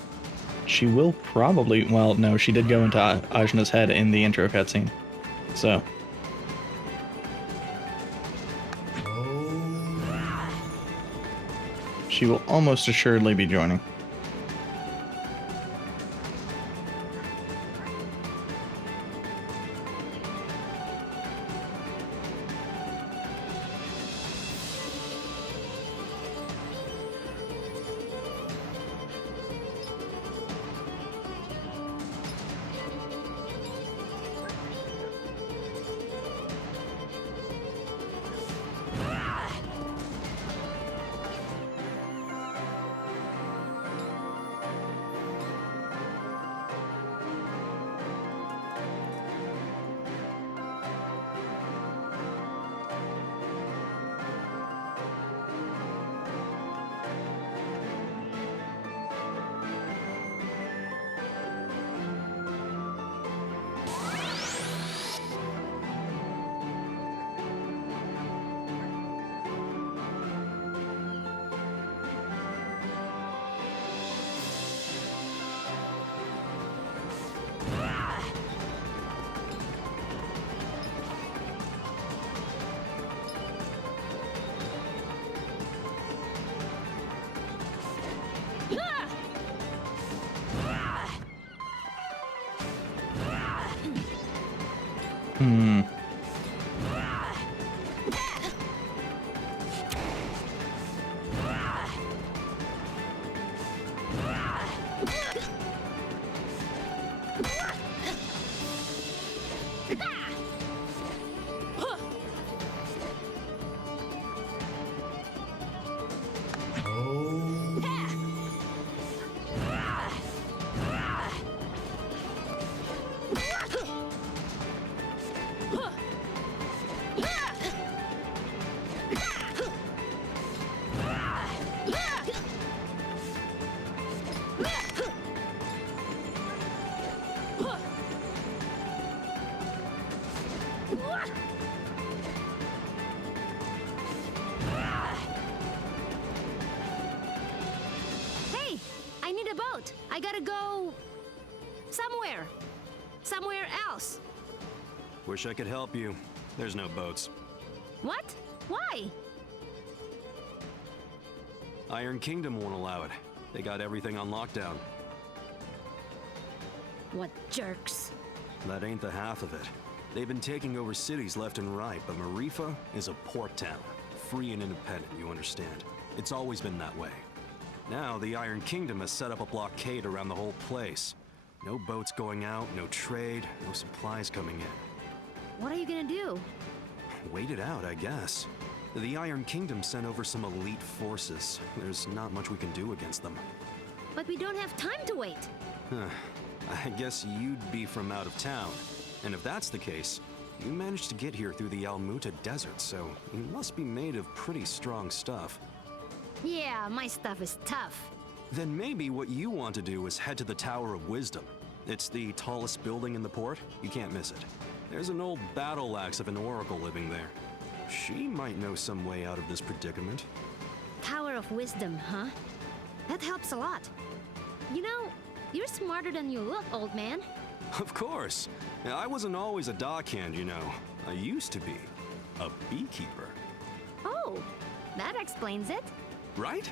she will probably... Well, no, she did go into Ajna's head in the intro cutscene, so... She will almost assuredly be joining. Hmm. boat. I gotta go somewhere. Somewhere else. Wish I could help you. There's no boats. What? Why? Iron Kingdom won't allow it. They got everything on lockdown. What jerks. That ain't the half of it. They've been taking over cities left and right, but Marifa is a port town. Free and independent, you understand. It's always been that way. Now, the Iron Kingdom has set up a blockade around the whole place. No boats going out, no trade, no supplies coming in. What are you gonna do? Wait it out, I guess. The Iron Kingdom sent over some elite forces. There's not much we can do against them. But we don't have time to wait. I guess you'd be from out of town. And if that's the case, you managed to get here through the Almuta Desert, so you must be made of pretty strong stuff. Yeah, my stuff is tough. Then maybe what you want to do is head to the Tower of Wisdom. It's the tallest building in the port. You can't miss it. There's an old battle axe of an oracle living there. She might know some way out of this predicament. Tower of Wisdom, huh? That helps a lot. You know, you're smarter than you look, old man. Of course. I wasn't always a dockhand, you know. I used to be a beekeeper. Oh, that explains it. Right?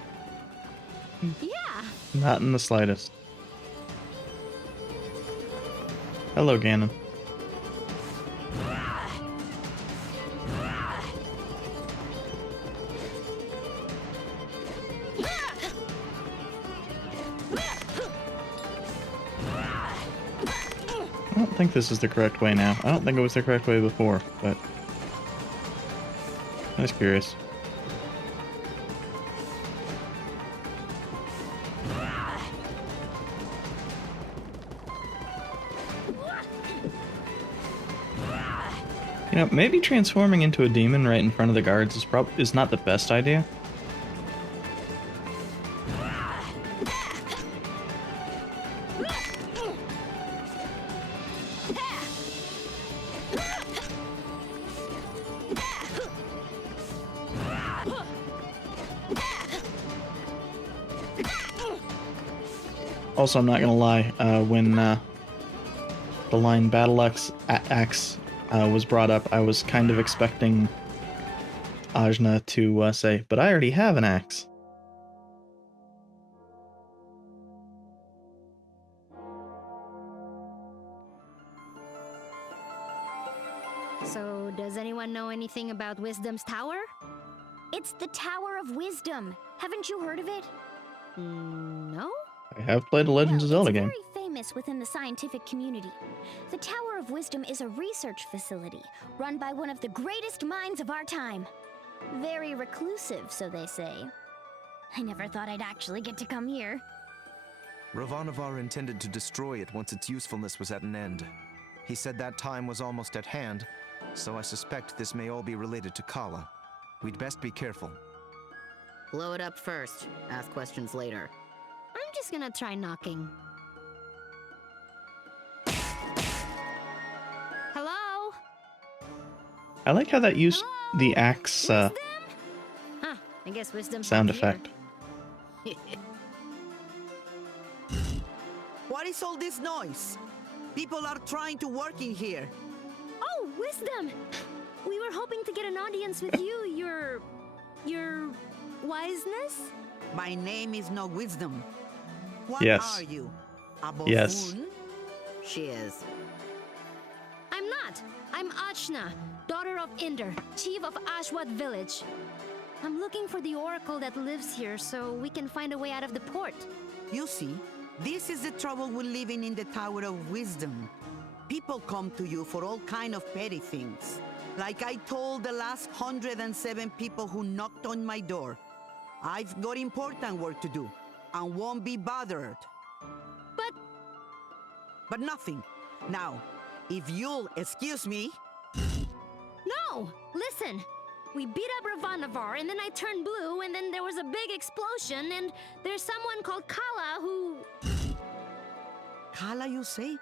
Yeah. Not in the slightest. Hello, Ganon. I don't think this is the correct way now. I don't think it was the correct way before, but I was curious. You know, maybe transforming into a demon right in front of the guards is not the best idea. Also, I'm not gonna lie, when the line Battle Axe was brought up, I was kind of expecting Ajna to say, "But I already have an axe." So, does anyone know anything about Wisdom's Tower? It's the Tower of Wisdom. Haven't you heard of it? No? I have played a Legends of Zelda game. It's very famous within the scientific community. The Tower of Wisdom is a research facility run by one of the greatest minds of our time. Very reclusive, so they say. I never thought I'd actually get to come here. Ravanavar intended to destroy it once its usefulness was at an end. He said that time was almost at hand, so I suspect this may all be related to Kala. We'd best be careful. Blow it up first. Ask questions later. I'm just gonna try knocking. Hello? I like how that used the axe Huh, I guess Wisdom's sound not here. effect. What is all this noise? People are trying to work in here. Oh, Wisdom! We were hoping to get an audience with you, your wiseness? My name is no Wisdom. What Yes. are you? A buffoon? Yes. She is. I'm not. I'm Ajna, daughter of Inder, chief of Ashwat village. I'm looking for the oracle that lives here so we can find a way out of the port. You see, this is the trouble with living in the Tower of Wisdom. People come to you for all kind of petty things. Like I told the last 107 people who knocked on my door. I've got important work to do, and won't be bothered. But nothing. Now, if you'll excuse me... No! Listen! We beat up Ravanavar, and then I turned blue, and then there was a big explosion, and there's someone called Kala who... Kala, you say?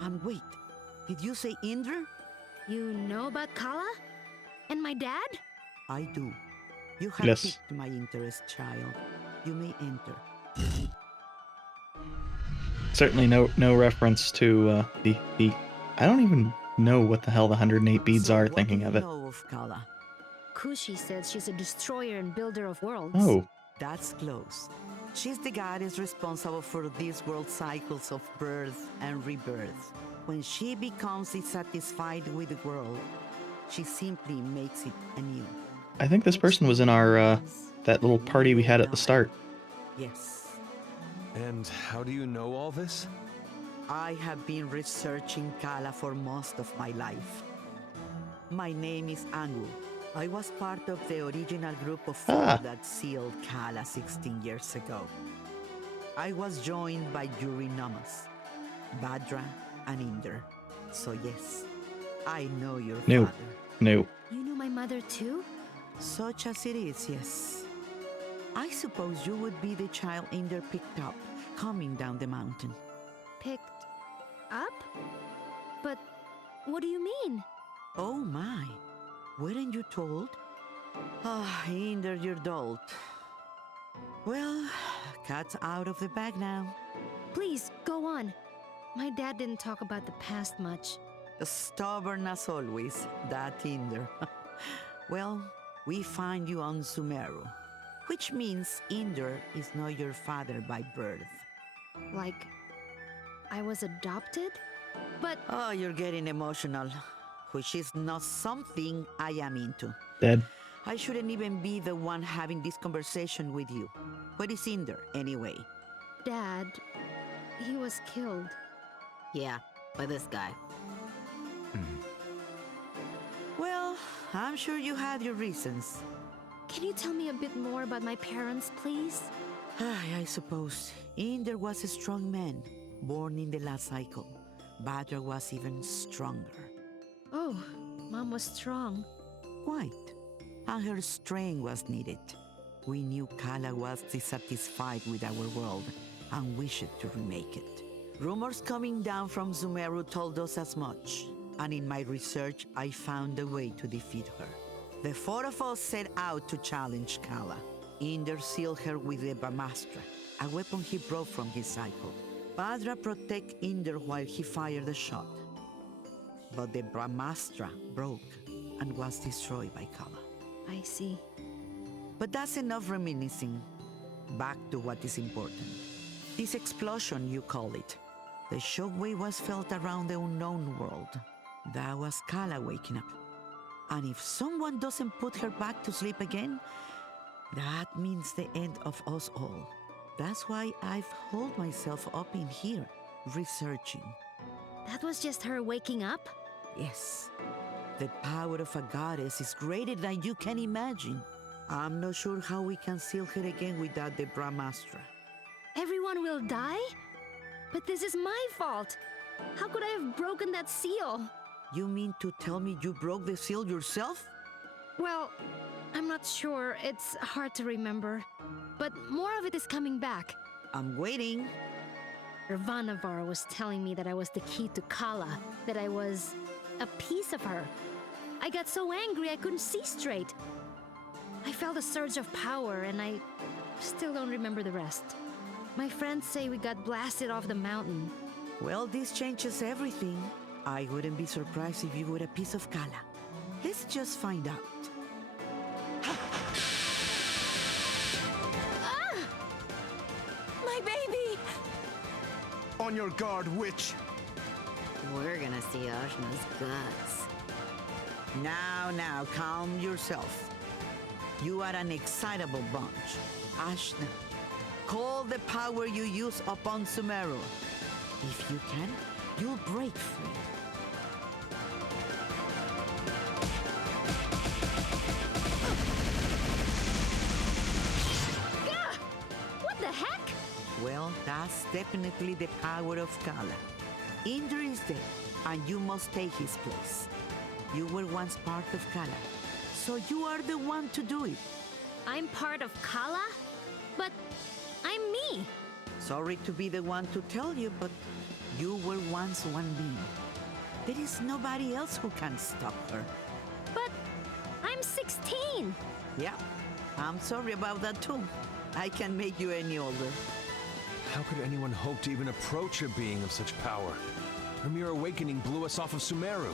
And wait, did you say Indra? You know about Kala? And my dad? I do. You have Yes. piqued my interest, child. You may enter. certainly no reference to the. I don't even know what the hell the 108 beads are. Thinking of it. What do you know of Kala? Kushi said she's a destroyer and builder of worlds. Oh, That's close. She's the goddess responsible for these world cycles of birth and rebirth. When she becomes dissatisfied with the world, she simply makes it anew. I think this person was in our that little party we had at the start. Yes. And how do you know all this? I have been researching Kala for most of my life. My name is Angu. I was part of the original group of four that sealed Kala 16 years ago. I was joined by Yuri Namas, Badra, and Inder. So yes, I know your No. father. No. You knew my mother too? Such as it is, yes. I suppose you would be the child Inder picked up coming down the mountain. Picked up? But what do you mean? Oh my, weren't you told? Ah, Inder, you're dolt. Well, cat's out of the bag now. Please, go on. My dad didn't talk about the past much. Stubborn as always, that Inder. Well, we find you on Sumeru, which means Inder is not your father by birth. Like, I was adopted? But Oh, you're getting emotional, which is not something I am into. Dead. I shouldn't even be the one having this conversation with you. Where is Inder, anyway? Dad, he was killed. Yeah, by this guy. Well, I'm sure you had your reasons. Can you tell me a bit more about my parents, please? I suppose. Inder was a strong man, born in the last cycle. Badra was even stronger. Oh, Mom was strong. Quite. And her strength was needed. We knew Kala was dissatisfied with our world and wished to remake it. Rumors coming down from Sumeru told us as much, and in my research I found a way to defeat her. The four of us set out to challenge Kala. Inder sealed her with the Brahmastra, a weapon he brought from his cycle. Badra protected Inder while he fired the shot. But the Brahmastra broke and was destroyed by Kala. I see. But that's enough reminiscing. Back to what is important. This explosion, you call it. The shockwave was felt around the unknown world. That was Kala waking up. And if someone doesn't put her back to sleep again, that means the end of us all. That's why I've holed myself up in here, researching. That was just her waking up? Yes. The power of a goddess is greater than you can imagine. I'm not sure how we can seal her again without the Brahmastra. Everyone will die? But this is my fault. How could I have broken that seal? You mean to tell me you broke the seal yourself? Well, I'm not sure. It's hard to remember. But more of it is coming back. I'm waiting. Ravanavar was telling me that I was the key to Kala, that I was a piece of her. I got so angry I couldn't see straight. I felt a surge of power and I still don't remember the rest. My friends say we got blasted off the mountain. Well, this changes everything. I wouldn't be surprised if you were a piece of Kala. Let's just find out. My baby! On your guard, witch! We're gonna see Ajna's guts. Now, calm yourself. You are an excitable bunch. Ajna, call the power you use upon Sumeru. If you can, you'll break free. Gah! What the heck? Well, that's definitely the power of Kala. Inder is dead, and you must take his place. You were once part of Kala, so you are the one to do it. I'm part of Kala? But I'm me. Sorry to be the one to tell you, but you were once one being. There is nobody else who can stop her. But I'm 16. Yeah, I'm sorry about that too. I can make you any older. How could anyone hope to even approach a being of such power? Her mere awakening blew us off of Sumeru.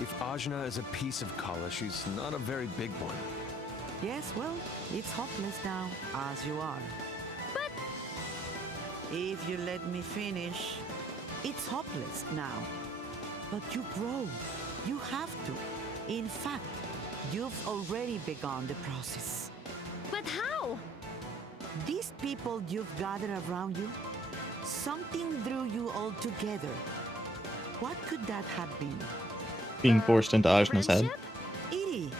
If Ajna is a piece of Kala, she's not a very big one. Yes, well, it's hopeless now, as you are. But If you let me finish, it's hopeless now. But you grow. You have to. In fact, you've already begun the process. but how? These people you've gathered around you, something drew you all together. What could that have been? Being forced into Ajna's head. Friendship? Iri.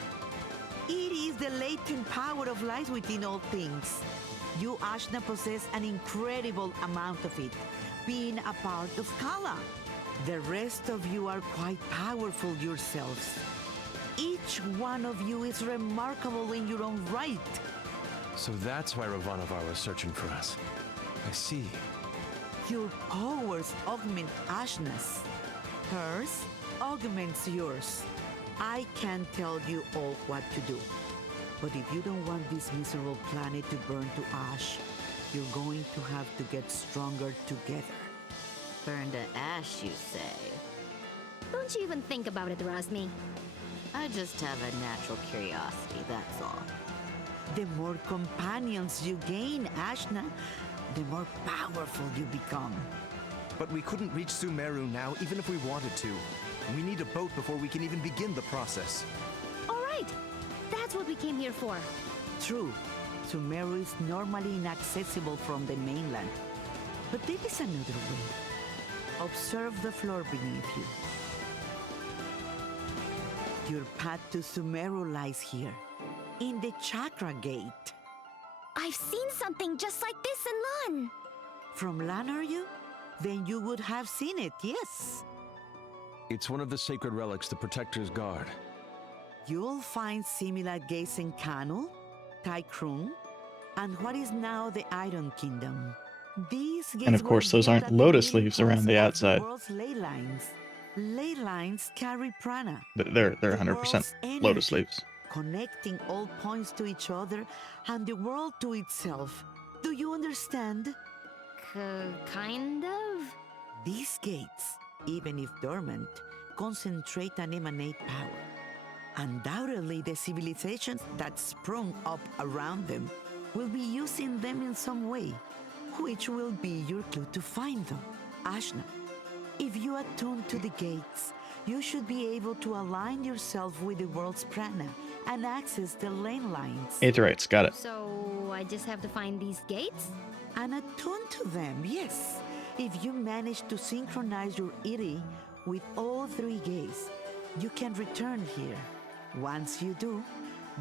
Iri is the latent power of life within all things. You, Ajna, possess an incredible amount of it, being a part of Kala. The rest of you are quite powerful yourselves. Each one of you is remarkable in your own right. So that's why Ravanavar was searching for us. I see. Your powers augment Ajna's. Hers augments yours. I can tell you all what to do. But if you don't want this miserable planet to burn to ash, you're going to have to get stronger together. Burn to ash, you say? Don't you even think about it, Razni. I just have a natural curiosity, that's all. The more companions you gain, Ajna, the more powerful you become. But we couldn't reach Sumeru now, even if we wanted to. We need a boat before we can even begin the process. All right, that's what we came here for. True, Sumeru is normally inaccessible from the mainland. But there is another way. Observe the floor beneath you. Your path to Sumeru lies here, in the Chakra Gate. I've seen something just like this in Lan. From Lan, are you? Then you would have seen it, yes. It's one of the sacred relics the Protector's guard. You'll find similar gates in Kanu, Taikrung, and what is now the Iron Kingdom. These gates And of course, were those built aren't at the lotus meeting leaves around place the of outside. world's ley lines. Ley lines carry prana, They're the 100% world's lotus energy, leaves. connecting all points to each other and the world to itself. Do you understand? Kind of? These gates, even if dormant, concentrate and emanate power. Undoubtedly, the civilizations that sprung up around them will be using them in some way, which will be your clue to find them. Ajna, if you attune to the gates, you should be able to align yourself with the world's prana and access the lane lines. Aetherites, got it. So I just have to find these gates? And attune to them, yes. If you manage to synchronize your Iri with all three gates, you can return here. Once you do,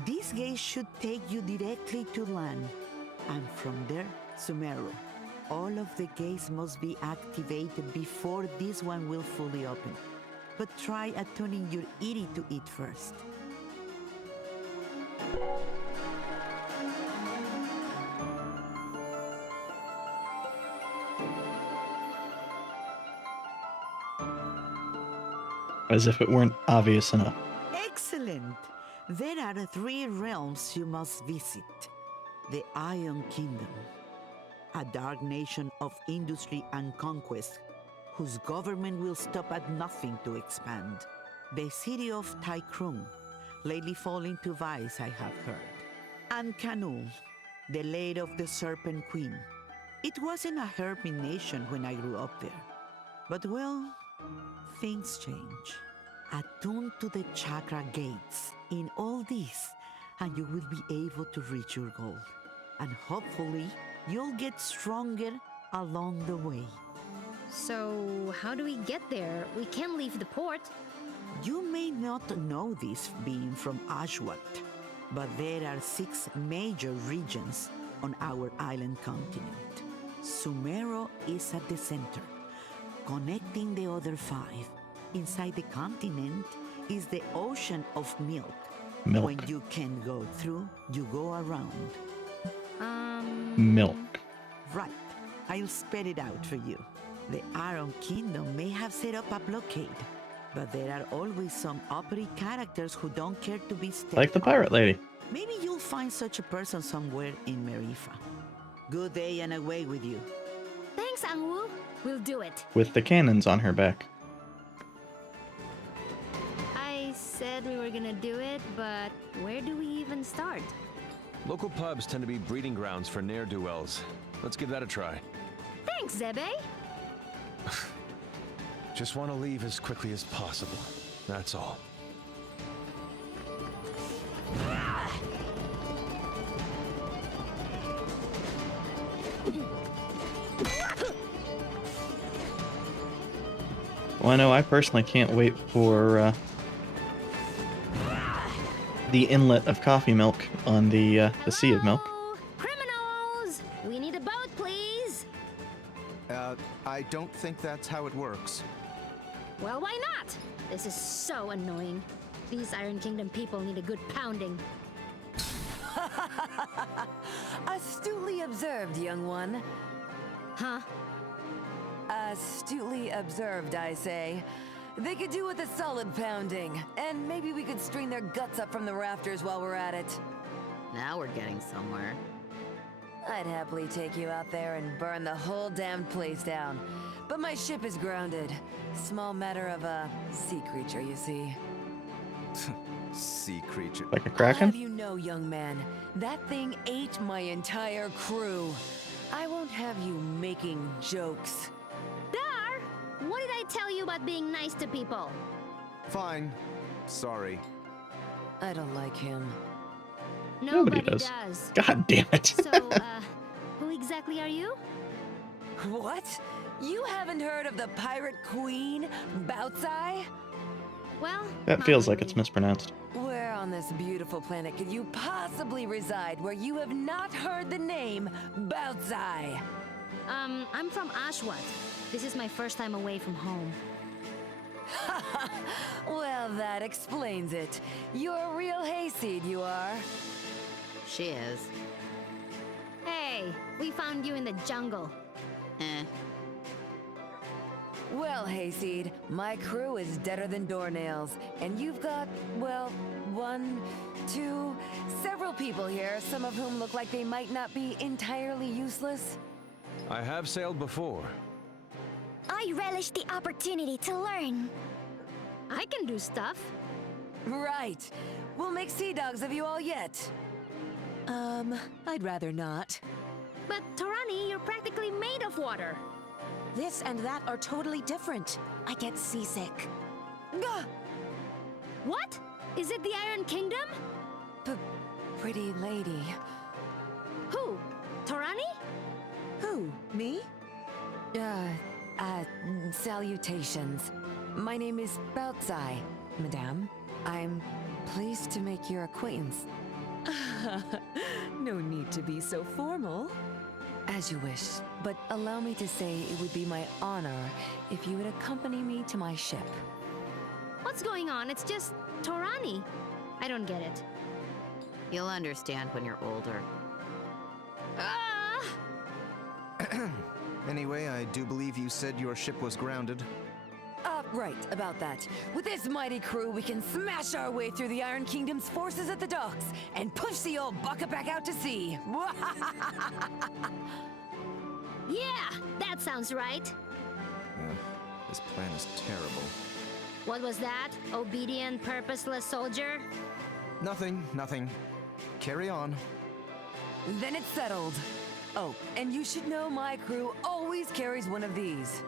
these gates should take you directly to Lan, and from there, Sumeru. All of the gates must be activated before this one will fully open. But try attuning your Iri to it first. As if it weren't obvious enough. Excellent! There are three realms you must visit. The Iron Kingdom, a dark nation of industry and conquest, whose government will stop at nothing to expand. The city of Taikrung, lately falling to vice, I have heard. And Kanu, the lair of the Serpent Queen. It wasn't a hermit nation when I grew up there. But well, things change. Attune to the chakra gates in all this, and you will be able to reach your goal. And hopefully, you'll get stronger along the way. So how do we get there? We can't leave the port. You may not know this being from Ashwat, but there are 6 major regions on our island continent. Sumeru is at the center, connecting the other 5. Inside the continent is the ocean of milk. Milk. When you can go through, you go around. Milk. Right. I'll spell it out for you. The Iron Kingdom may have set up a blockade, but there are always some uppity characters who don't care to be stepped Like the on. pirate lady. Maybe you'll find such a person somewhere in Marifa. Good day and away with you. Thanks, Angwu. We'll do it. with the cannons on her back. I said we were gonna do it, but where do we even start? Local pubs tend to be breeding grounds for ne'er-do-wells. Let's give that a try. Thanks, Zebe. Just want to leave as quickly as possible. That's all. Well, I know I personally can't wait for the inlet of coffee milk on the Sea of Milk. Hello? Criminals! We need a boat, please. I don't think that's how it works. Well, why not? This is so annoying. These Iron Kingdom people need a good pounding. Astutely observed, young one. Huh? Astutely observed, I say. They could do with a solid pounding, and maybe we could string their guts up from the rafters while we're at it. Now we're getting somewhere. I'd happily take you out there and burn the whole damned place down. But my ship is grounded. Small matter of a sea creature, you see. Sea creature. Like a I'll kraken? have you know, young man, that thing ate my entire crew. I won't have you making jokes. Dar! What did I tell you about being nice to people? Fine. Sorry. I don't like him. Nobody does. God damn it. So, who exactly are you? What? You haven't heard of the pirate queen, Bautzai? Well, That not feels like really. it's mispronounced. Where on this beautiful planet could you possibly reside where you have not heard the name Bautzai? I'm from Ashwat. This is my first time away from home. Well, that explains it. You're a real hayseed, you are. She is. Hey, we found you in the jungle. Eh. Well, hayseed, my crew is deader than doornails, and you've got, well, one, two, several people here, some of whom look like they might not be entirely useless. I have sailed before. I relish the opportunity to learn. I can do stuff. Right. We'll make sea dogs of you all yet. I'd rather not. But Thorani, you're practically made of water. This and that are totally different. I get seasick. Gah! What? Is it the Iron Kingdom? Pretty lady. Who? Thorani? Who? Me? Salutations. My name is Bautzai, madame. I'm pleased to make your acquaintance. No need to be so formal. As you wish, but allow me to say it would be my honor if you would accompany me to my ship. What's going on? It's just Thorani. I don't get it. You'll understand when you're older. Ah! Anyway, I do believe you said your ship was grounded. Right, about that. With this mighty crew, we can smash our way through the Iron Kingdom's forces at the docks and push the old bucket back out to sea. Yeah, that sounds right. This plan is terrible. What was that? Obedient, purposeless soldier? Nothing. Carry on. Then it's settled. Oh, and you should know my crew always carries one of these.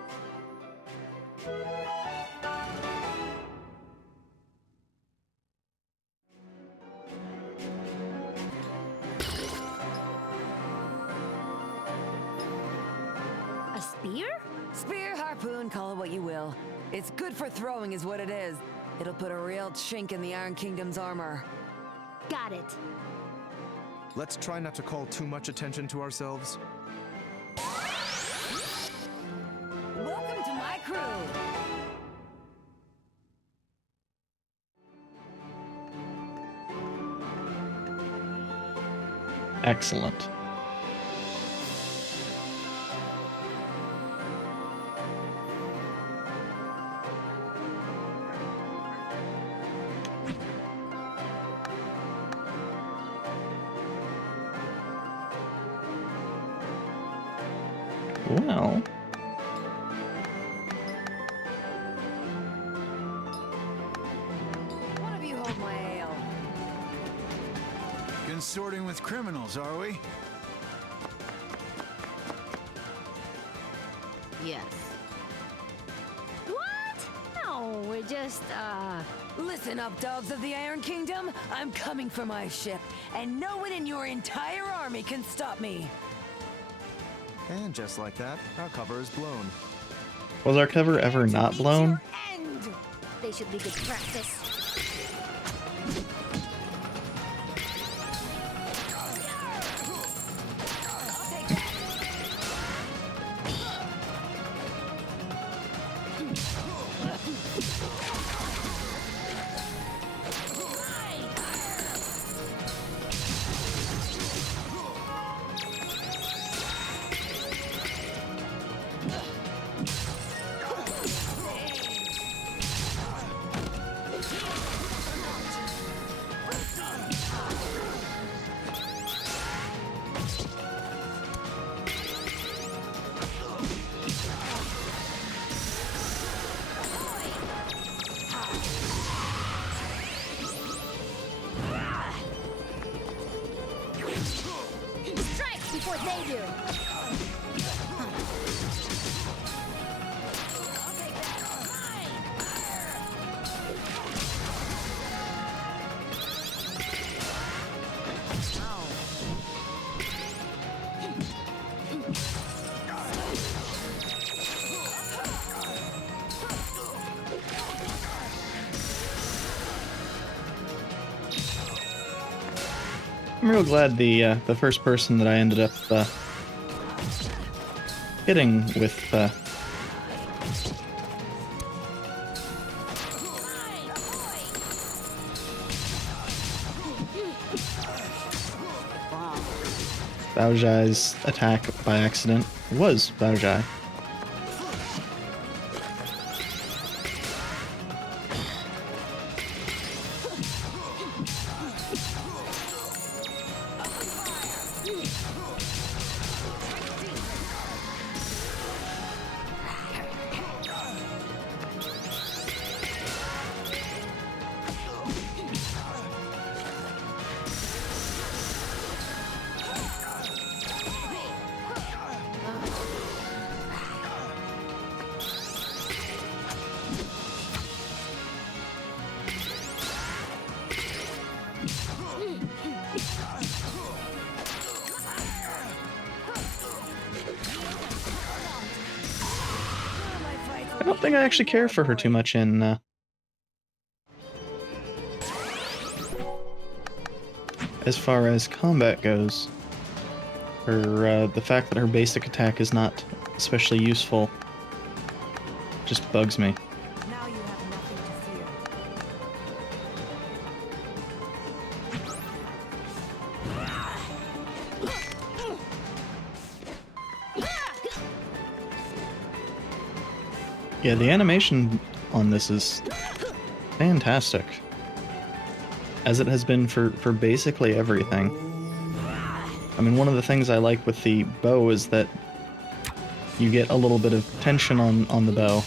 A spear? Spear, harpoon, call it what you will. It's good for throwing is what it is. It'll put a real chink in the Iron Kingdom's armor. Got it. Let's try not to call too much attention to ourselves. Welcome to my crew! Excellent. Well, One of you hold my ale. Consorting with criminals, are we? Yes. What? No, we're just, Listen up, dogs of the Iron Kingdom. I'm coming for my ship, and no one in your entire army can stop me. And just like that, our cover is blown. was our cover ever not blown? End! They should be good practice. Strike before they do. I'm real glad the first person that I ended up hitting with Baojai's attack by accident was Baojai. I don't think I actually care for her too much in as far as combat goes. Her the fact that her basic attack is not especially useful just bugs me. Now you have nothing to fear. Yeah, the animation on this is fantastic. As it has been for basically everything. I mean, one of the things I like with the bow is that you get a little bit of tension on the bow.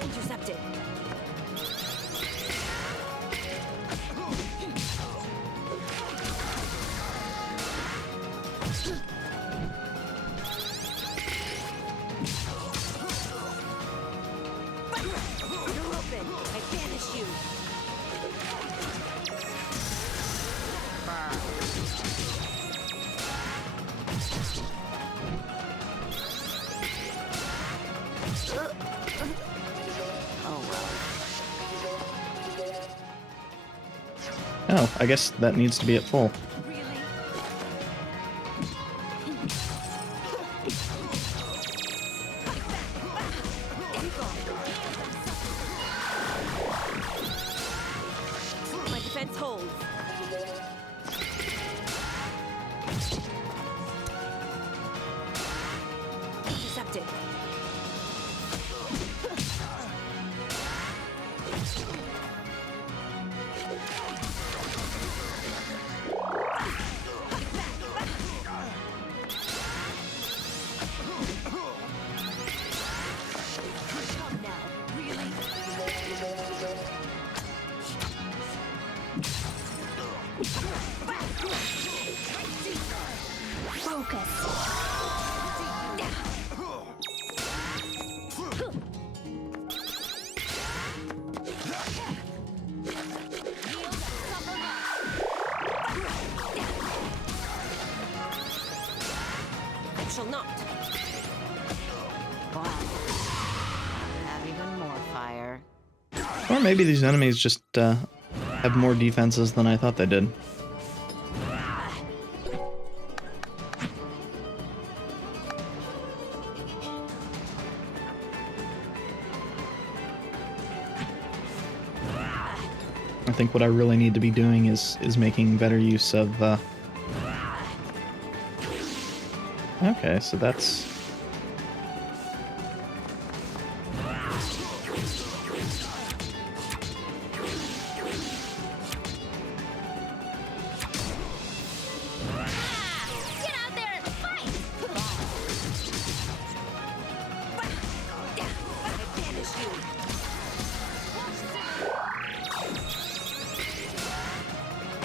Intercepted. You're open. I banish you. Oh, I guess that needs to be at full. holds. Intercepted. Shall not. Wow. Have even more fire. Or maybe these enemies just have more defenses than I thought they did. I think what I really need to be doing is making better use of okay, so that's Get out there and fight! I banish you.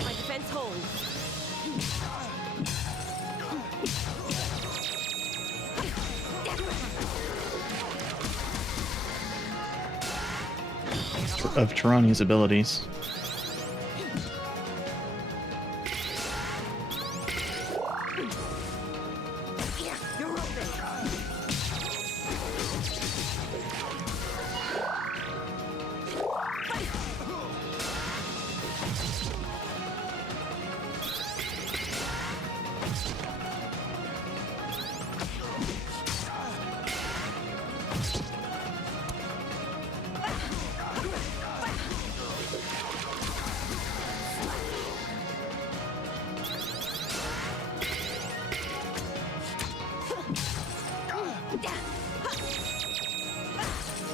My defense holds. of Thorani's abilities. You're open.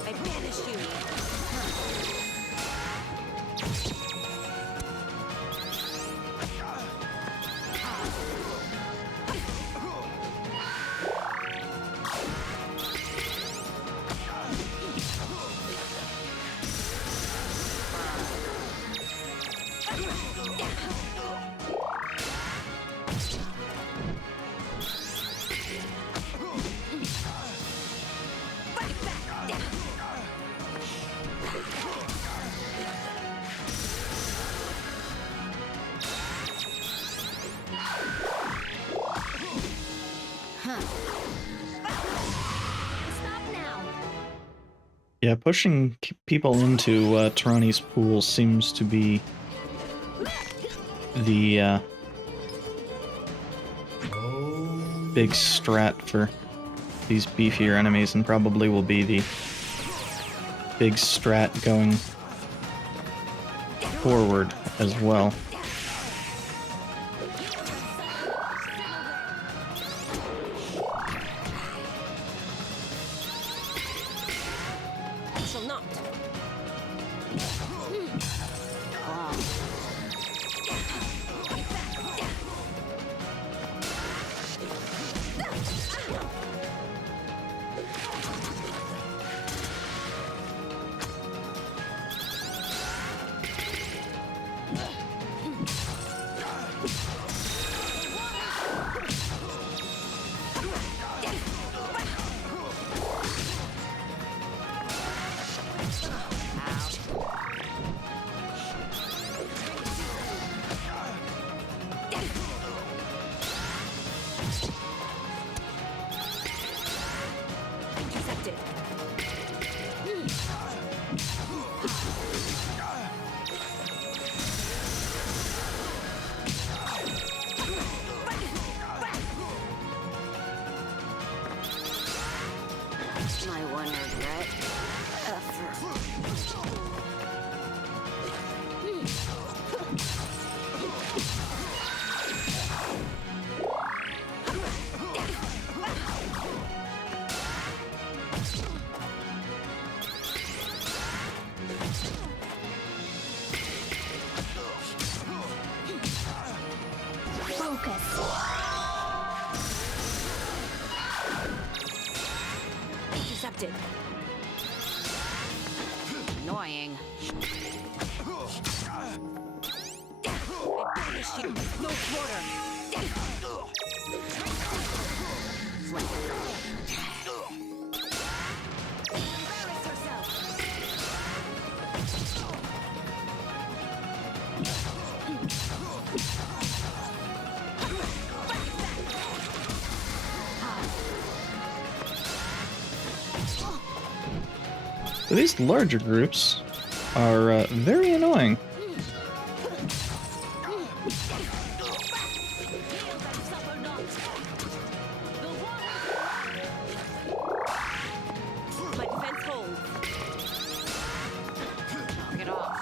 I banish you. Stop now! Yeah, pushing people into Thorani's pool seems to be the big strat for these beefier enemies, and probably will be the big strat going forward as well. Shall not. Intercepted. My one regret. Effort. Banish you. No quarter. Embarrass yourself. So these larger groups are very annoying. My defense holds. Knock it off.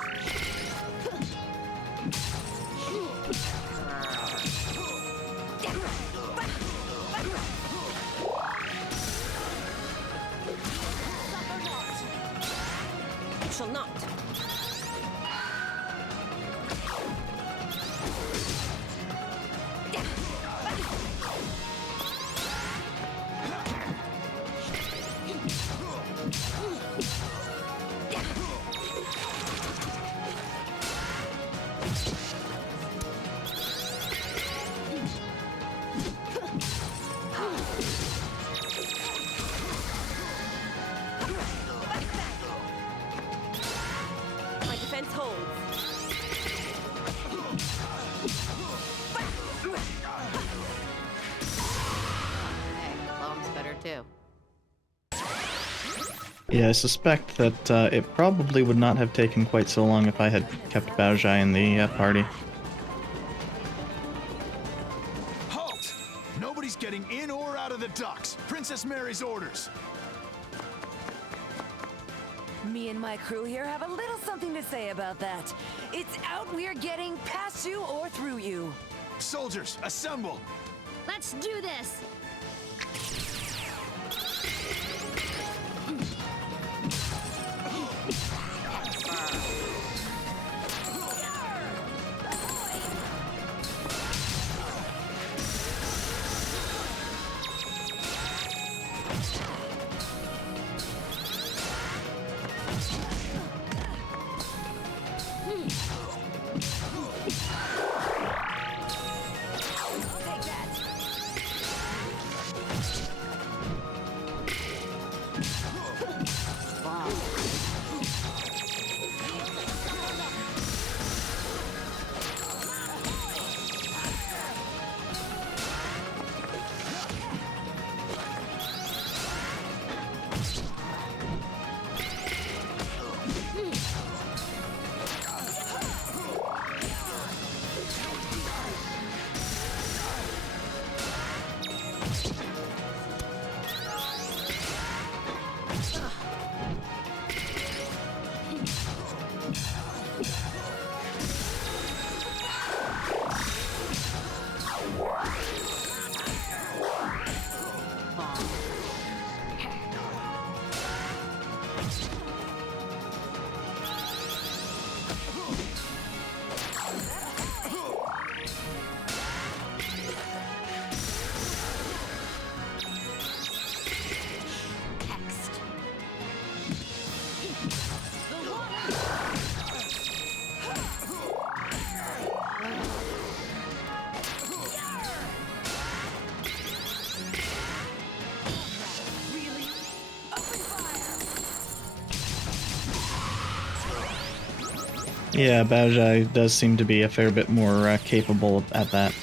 You shall not. My defense holds. Hey, bomb's better too. Yeah, I suspect that it probably would not have taken quite so long if I had kept Baozhai in the party. Halt! Nobody's getting in or out of the docks. Princess Mary's orders. Me and my crew here have a little something to say about that. It's out we're getting past you or through you. Soldiers, assemble! Let's do this! Take that. Yeah, Baozhai does seem to be a fair bit more capable at that.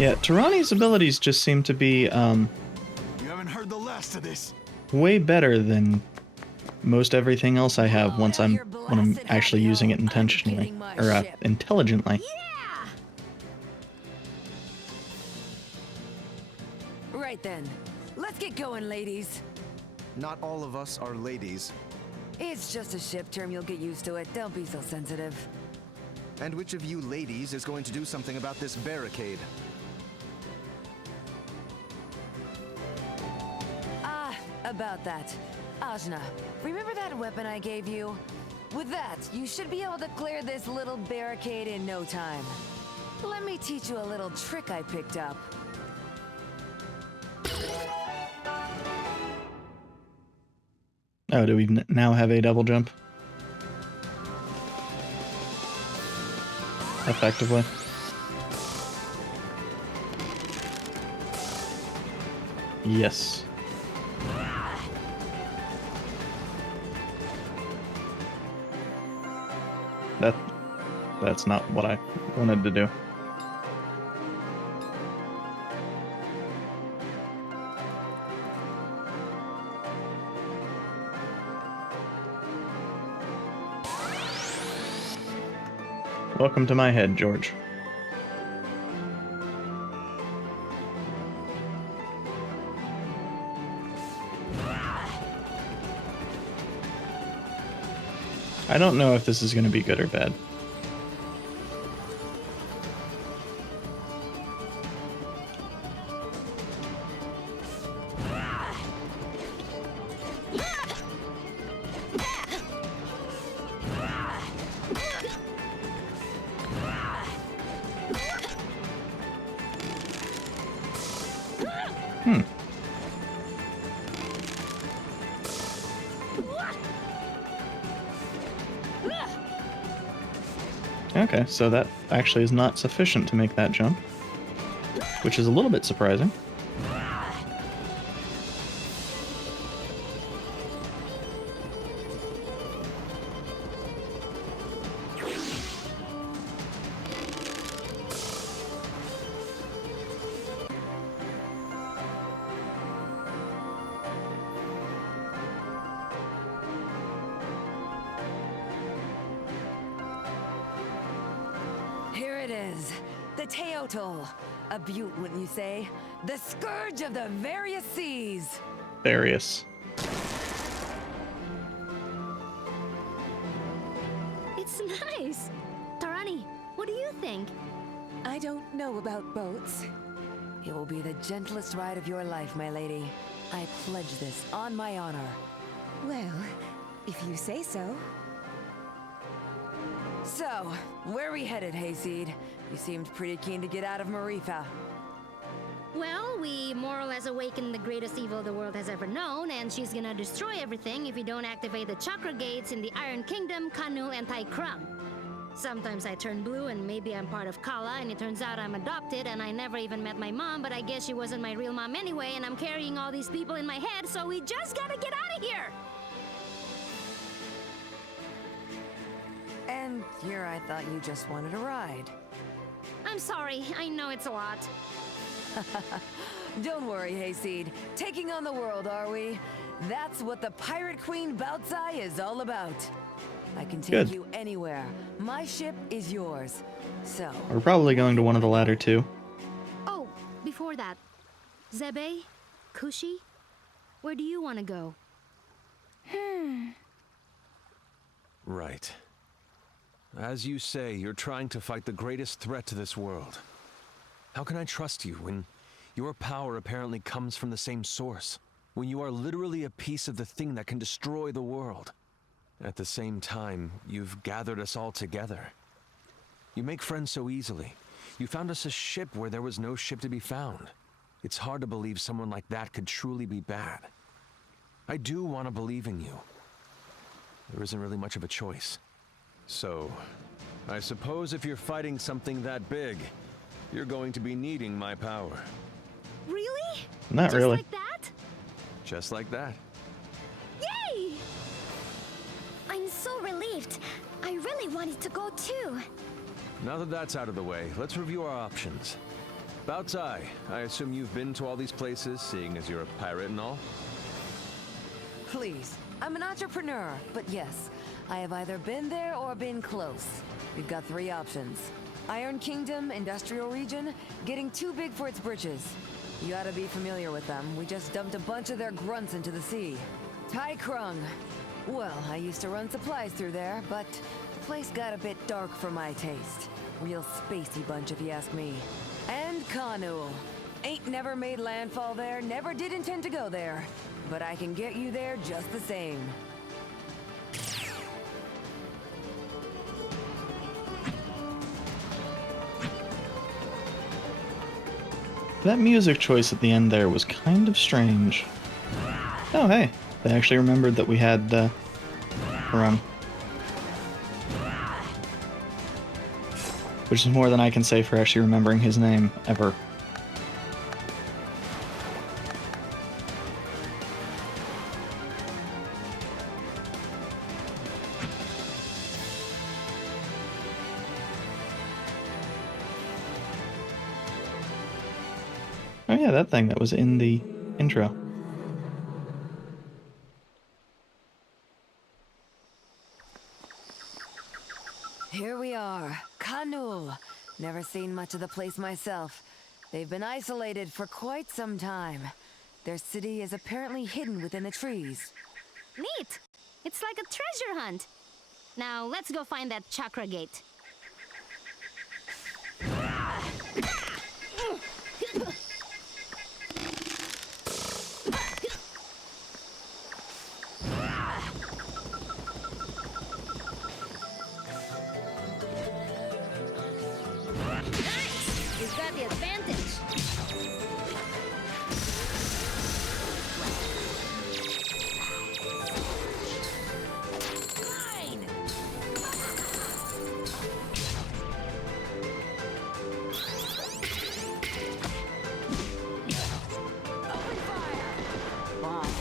Yeah, Thorani's abilities just seem to be You haven't heard the last of this. way better than most everything else I have when I'm actually using it intentionally or intelligently. Right then. Let's get going, ladies. Not all of us are ladies. It's just a ship term, you'll get used to it. Don't be so sensitive. And which of you ladies is going to do something about this barricade? About that. Ajna, remember that weapon I gave you? With that, you should be able to clear this little barricade in no time. Let me teach you a little trick I picked up. Oh, do we now have a double jump? Effectively. Yes. That's not what I wanted to do. Welcome to my head, George. I don't know if this is going to be good or bad. Okay, so that actually is not sufficient to make that jump, which is a little bit surprising. Here it is, the Teotl. A beaut, wouldn't you say? The scourge of the various seas. Various. It's nice. Thorani, what do you think? I don't know about boats. It will be the gentlest ride of your life, my lady. I pledge this on my honor. Well, if you say so. So, where are we headed, Hayseed? You seemed pretty keen to get out of Marifa. Well, we more or less awakened the greatest evil the world has ever known, and she's gonna destroy everything if we don't activate the chakra gates in the Iron Kingdom, Kanul, and Taikrang. Sometimes I turn blue and maybe I'm part of Kala, and it turns out I'm adopted and I never even met my mom, but I guess she wasn't my real mom anyway, and I'm carrying all these people in my head, so we just gotta get out of here! And here I thought you just wanted a ride. I'm sorry, I know it's a lot. Don't worry, Hayseed. Taking on the world, are we? That's what the Pirate Queen Baotsai is all about. I can take Good. you anywhere. My ship is yours. So... We're probably going to one of the latter two. Oh, before that, Zebe, Kushi, where do you want to go? Right. As you say, you're trying to fight the greatest threat to this world. How can I trust you when your power apparently comes from the same source? When you are literally a piece of the thing that can destroy the world? At the same time, you've gathered us all together. You make friends so easily. You found us a ship where there was no ship to be found. It's hard to believe someone like that could truly be bad. I do want to believe in you. There isn't really much of a choice. So, I suppose if you're fighting something that big, you're going to be needing my power. Really? Not really. Just like that? Just like that. Yay! I'm so relieved. I really wanted to go too. Now that that's out of the way, let's review our options. About time. I assume you've been to all these places, seeing as you're a pirate and all? Please, I'm an entrepreneur, but yes, I have either been there or been close. We've got 3 options. Iron Kingdom, Industrial Region, getting too big for its britches. You ought to be familiar with them. We just dumped a bunch of their grunts into the sea. Tai Krung. Well, I used to run supplies through there, but the place got a bit dark for my taste. Real spacey bunch, if you ask me. And Kanu. Ain't never made landfall there, never did intend to go there. But I can get you there just the same. That music choice at the end there was kind of strange. Oh, hey. They actually remembered that we had, which is more than I can say for actually remembering his name, ever. Oh yeah, that thing that was in the intro. Here we are, Kanul. Never seen much of the place myself. They've been isolated for quite some time. Their city is apparently hidden within the trees. Neat! It's like a treasure hunt. Now let's go find that chakra gate. We've got the advantage. Fine. Open fire. Bomb.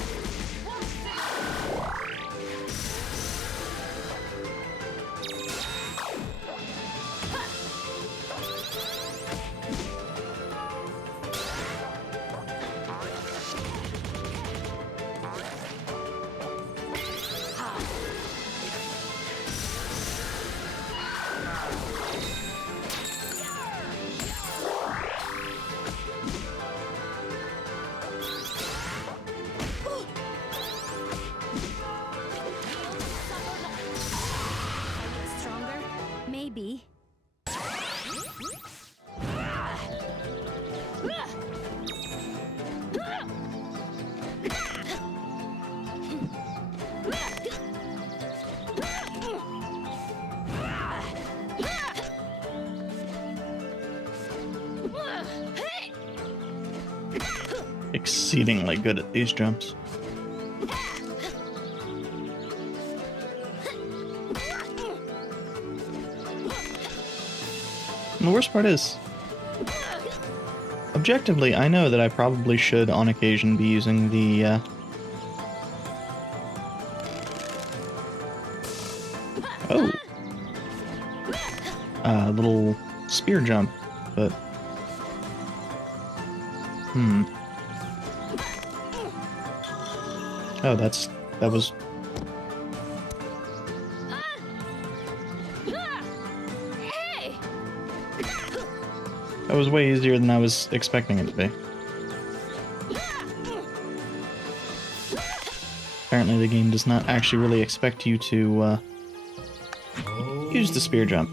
Stronger? Maybe. Exceedingly good at these jumps. And the worst part is, objectively, I know that I probably should, on occasion, be using the, little spear jump, but, Oh, that was... Hey! That was way easier than I was expecting it to be. Apparently the game does not actually really expect you to, use the spear jump.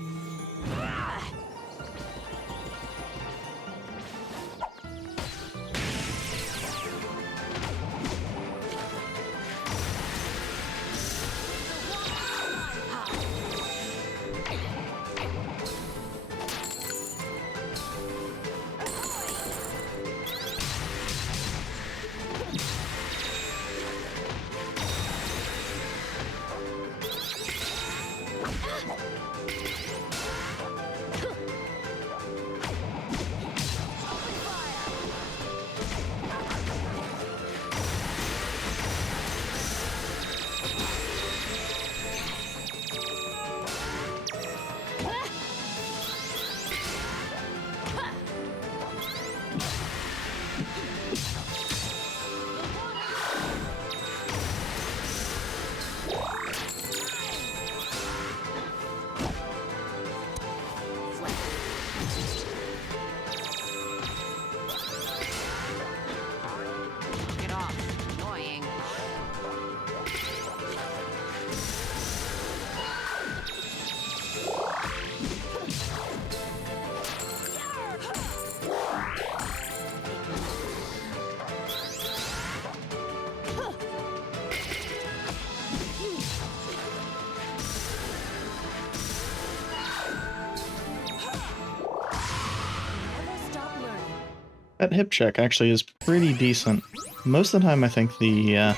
That hip check actually is pretty decent. Most of the time I think the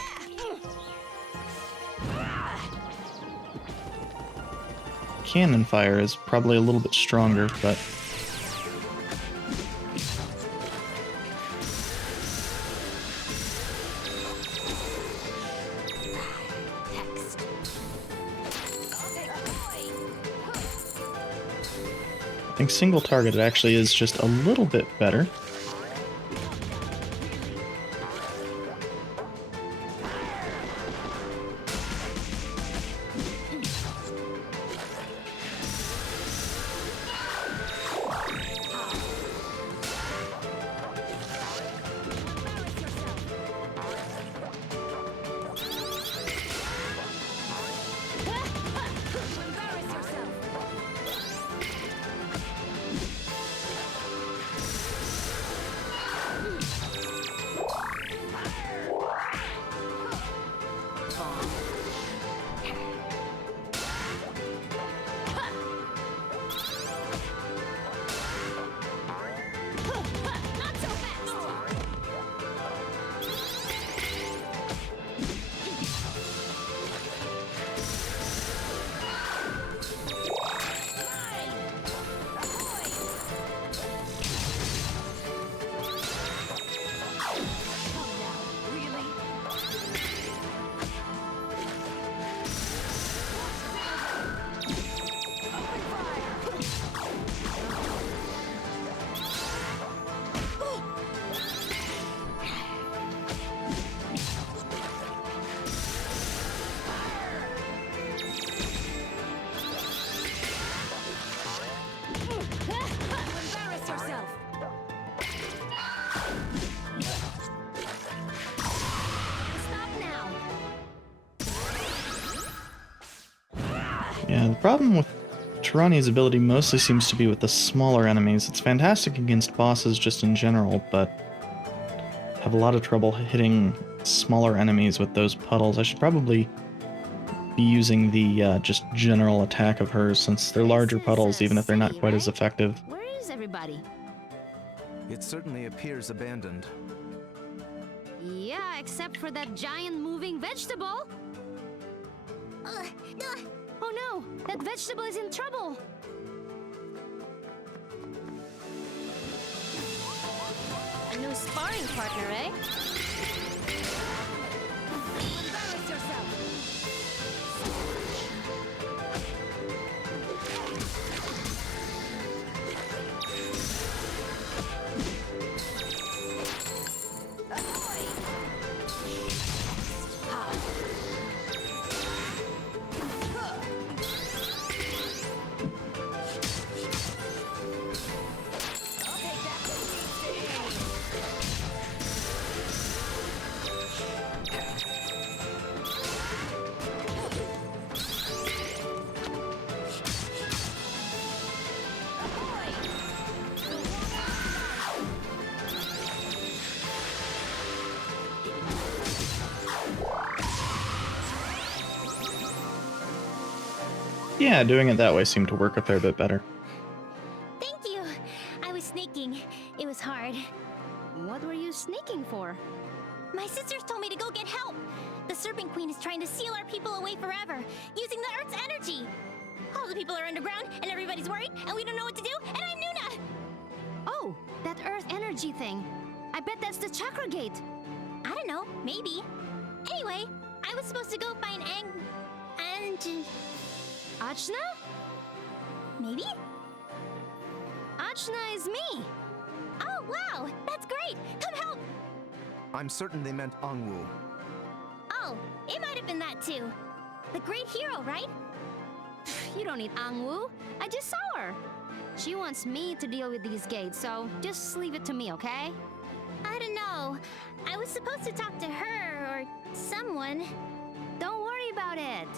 cannon fire is probably a little bit stronger, but I think single targeted actually is just a little bit better. Yeah, the problem with Thorani's ability mostly seems to be with the smaller enemies. It's fantastic against bosses just in general, but have a lot of trouble hitting smaller enemies with those puddles. I should probably be using the just general attack of hers, since they're larger puddles, even if they're not quite as effective. Where is everybody? It certainly appears abandoned. Yeah, except for that giant moving vegetable. Oh no, that vegetable is in trouble. A new sparring partner, eh? Embarrass yourself. Yeah, doing it that way seemed to work a fair bit better. Thank you. I was sneaking. It was hard. What were you sneaking for? My sisters told me to go get help. The Serpent Queen is trying to seal our people away forever, using the Earth's energy. All the people are underground, and everybody's worried, and we don't know what to do, and I'm Nuna! Oh, that earth energy thing. I bet that's the chakra gate. I don't know, maybe. Anyway, I was supposed to go find and... Ajna? Maybe? Ajna is me. Oh, wow! That's great! Come help! I'm certain they meant Angwu. Oh, it might have been that too. The great hero, right? You don't need Angwu. I just saw her. She wants me to deal with these gates, so just leave it to me, okay? I don't know. I was supposed to talk to her or someone. Don't worry about it.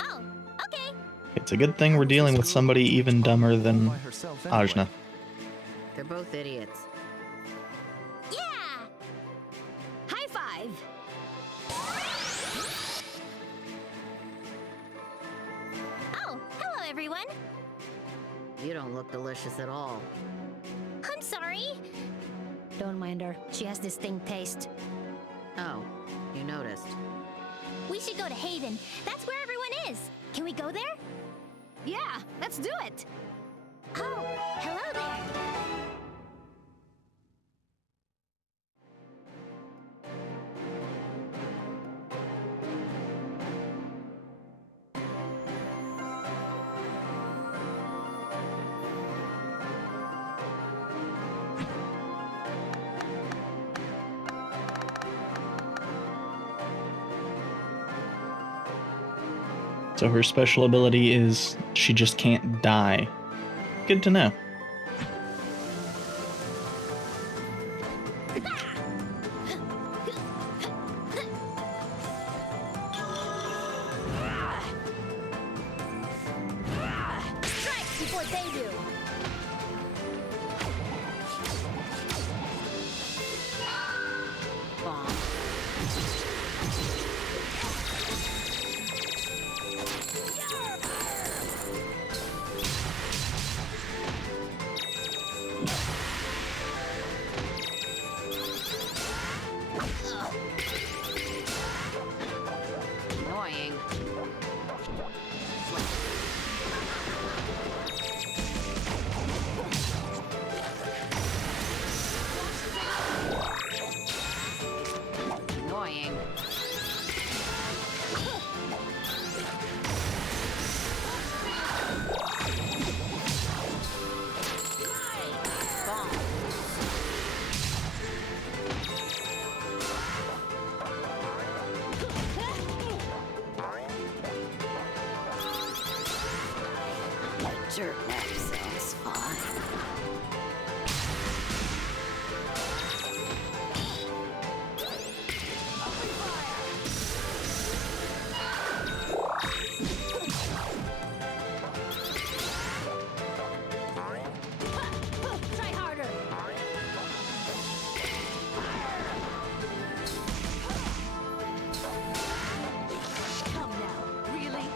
Oh, okay. It's a good thing we're dealing with somebody even dumber than Ajna. They're both idiots. Yeah! High five! Oh, hello everyone. You don't look delicious at all. I'm sorry. Don't mind her. She has distinct taste. Oh, you noticed. We should go to Haven. That's where everyone is. Can we go there? Yeah, let's do it! Oh, hello there. So her special ability is she just can't die. Good to know. Strike before they do! Bomb. Annoying. Annoying. Bomb. Jerk nap sounds fine. Try harder! Come now, really?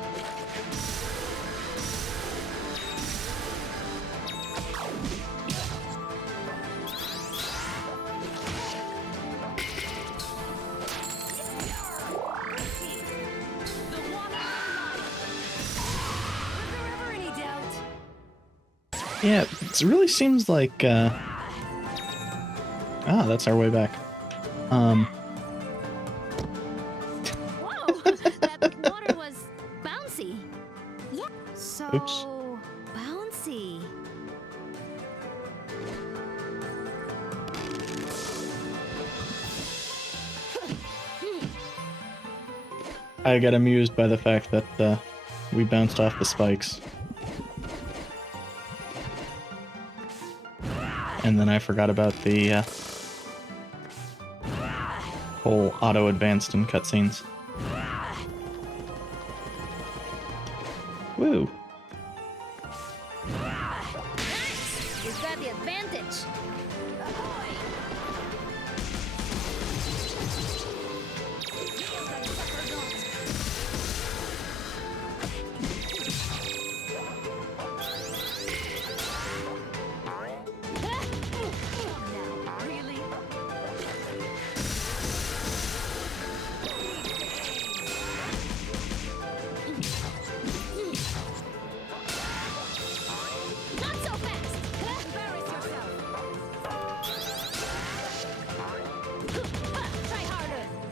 The water was there ever any doubt? Yeah, it really seems like, that's our way back. Whoa! That water was bouncy. Yeah. So Oops. bouncy. I got amused by the fact that, we bounced off the spikes. And then I forgot about the, whole auto-advanced in cutscenes. Woo! Nice! We've got the advantage. Really? Not so fast! Embarrass yourself! Try harder! Open fire!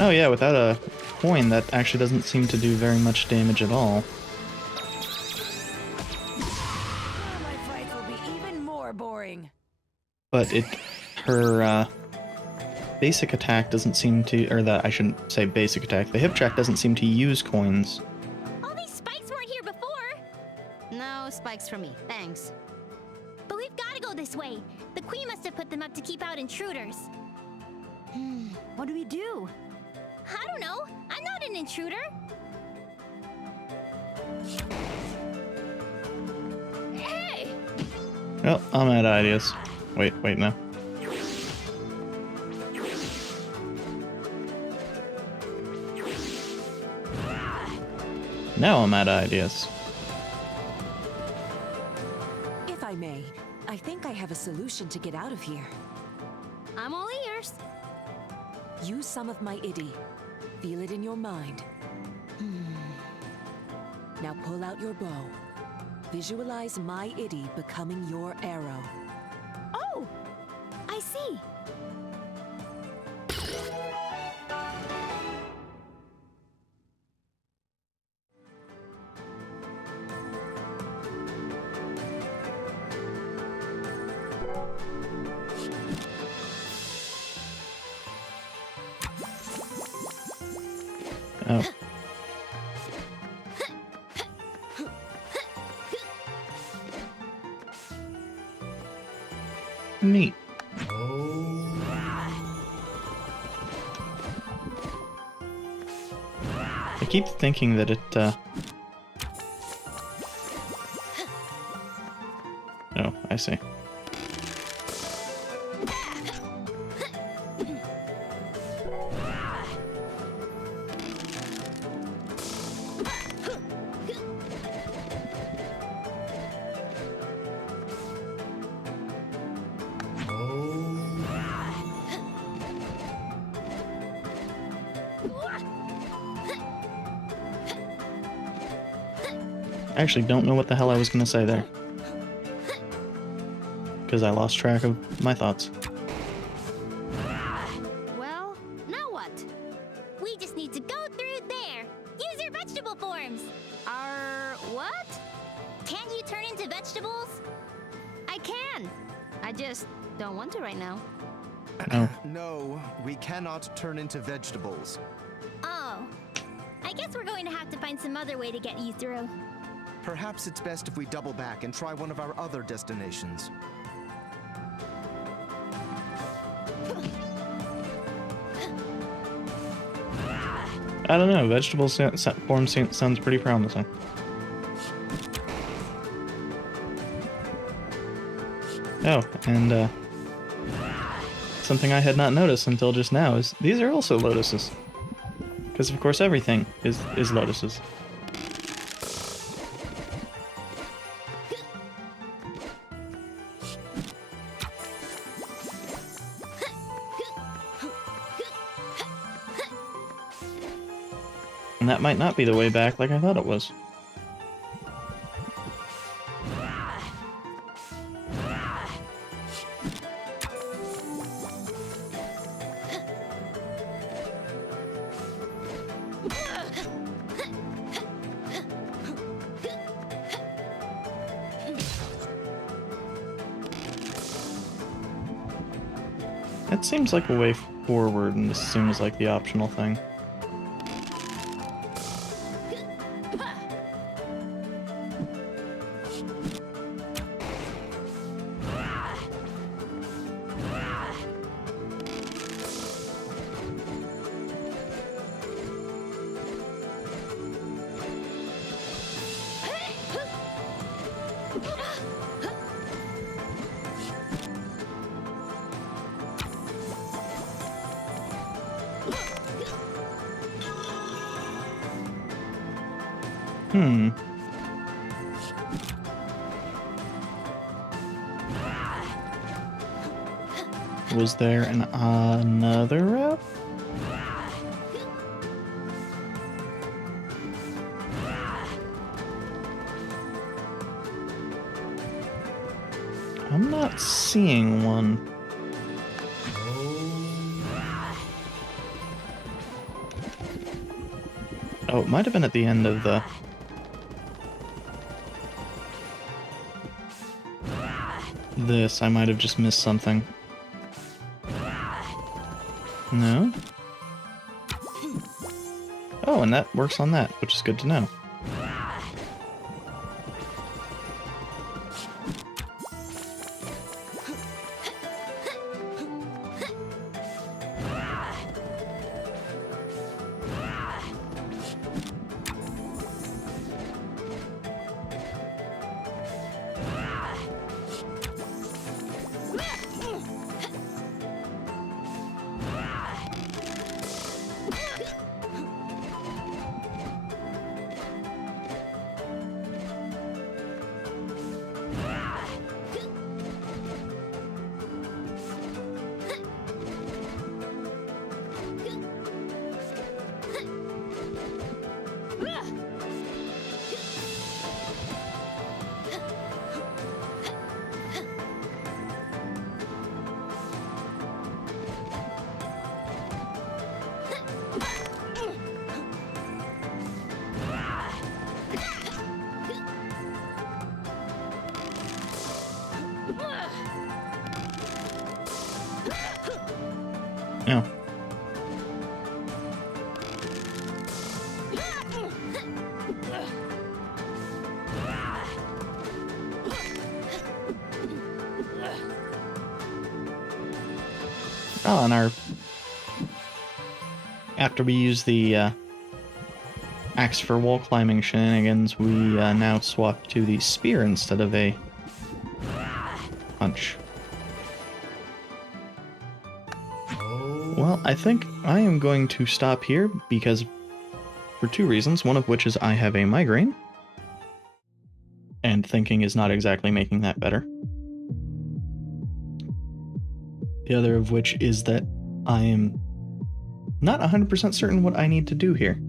Oh yeah, without a coin, that actually doesn't seem to do very much damage at all. My fights will be even more boring. But her basic attack doesn't seem to, or that I shouldn't say basic attack. The hip check doesn't seem to use coins. All these spikes weren't here before. No spikes for me, thanks. But we've got to go this way. The queen must have put them up to keep out intruders. What do we do? I don't know. I'm not an intruder. Hey! Well, I'm out of ideas. Wait, no. Now I'm out of ideas. If I may, I think I have a solution to get out of here. I'm all ears. Use some of my ID. Feel it in your mind. Now pull out your bow. Visualize my ID becoming your arrow. Oh! I see. Oh. Neat. I keep thinking that it, Oh, I see. I actually don't know what the hell I was going to say there. Because I lost track of my thoughts. Well, now what? We just need to go through there. Use your vegetable forms. What? Can you turn into vegetables? I can. I just don't want to right now. Oh. No, we cannot turn into vegetables. Oh. I guess we're going to have to find some other way to get you through. Perhaps it's best if we double back and try one of our other destinations. I don't know, vegetable form sounds pretty promising. Oh, and something I had not noticed until just now is these are also lotuses. Because of course everything is lotuses. And that might not be the way back like I thought it was. It seems like a way forward, and this seems like the optional thing. Was there another route? I'm not seeing one. Oh, it might have been at the end of the... this. I might have just missed something. No? Oh, and that works on that, which is good to know. Oh. Oh, and after we use the axe for wall climbing shenanigans, we now swap to the spear instead of a punch. Well, I think I am going to stop here because for two reasons, one of which is I have a migraine, and thinking is not exactly making that better. The other of which is that I am not 100% certain what I need to do here.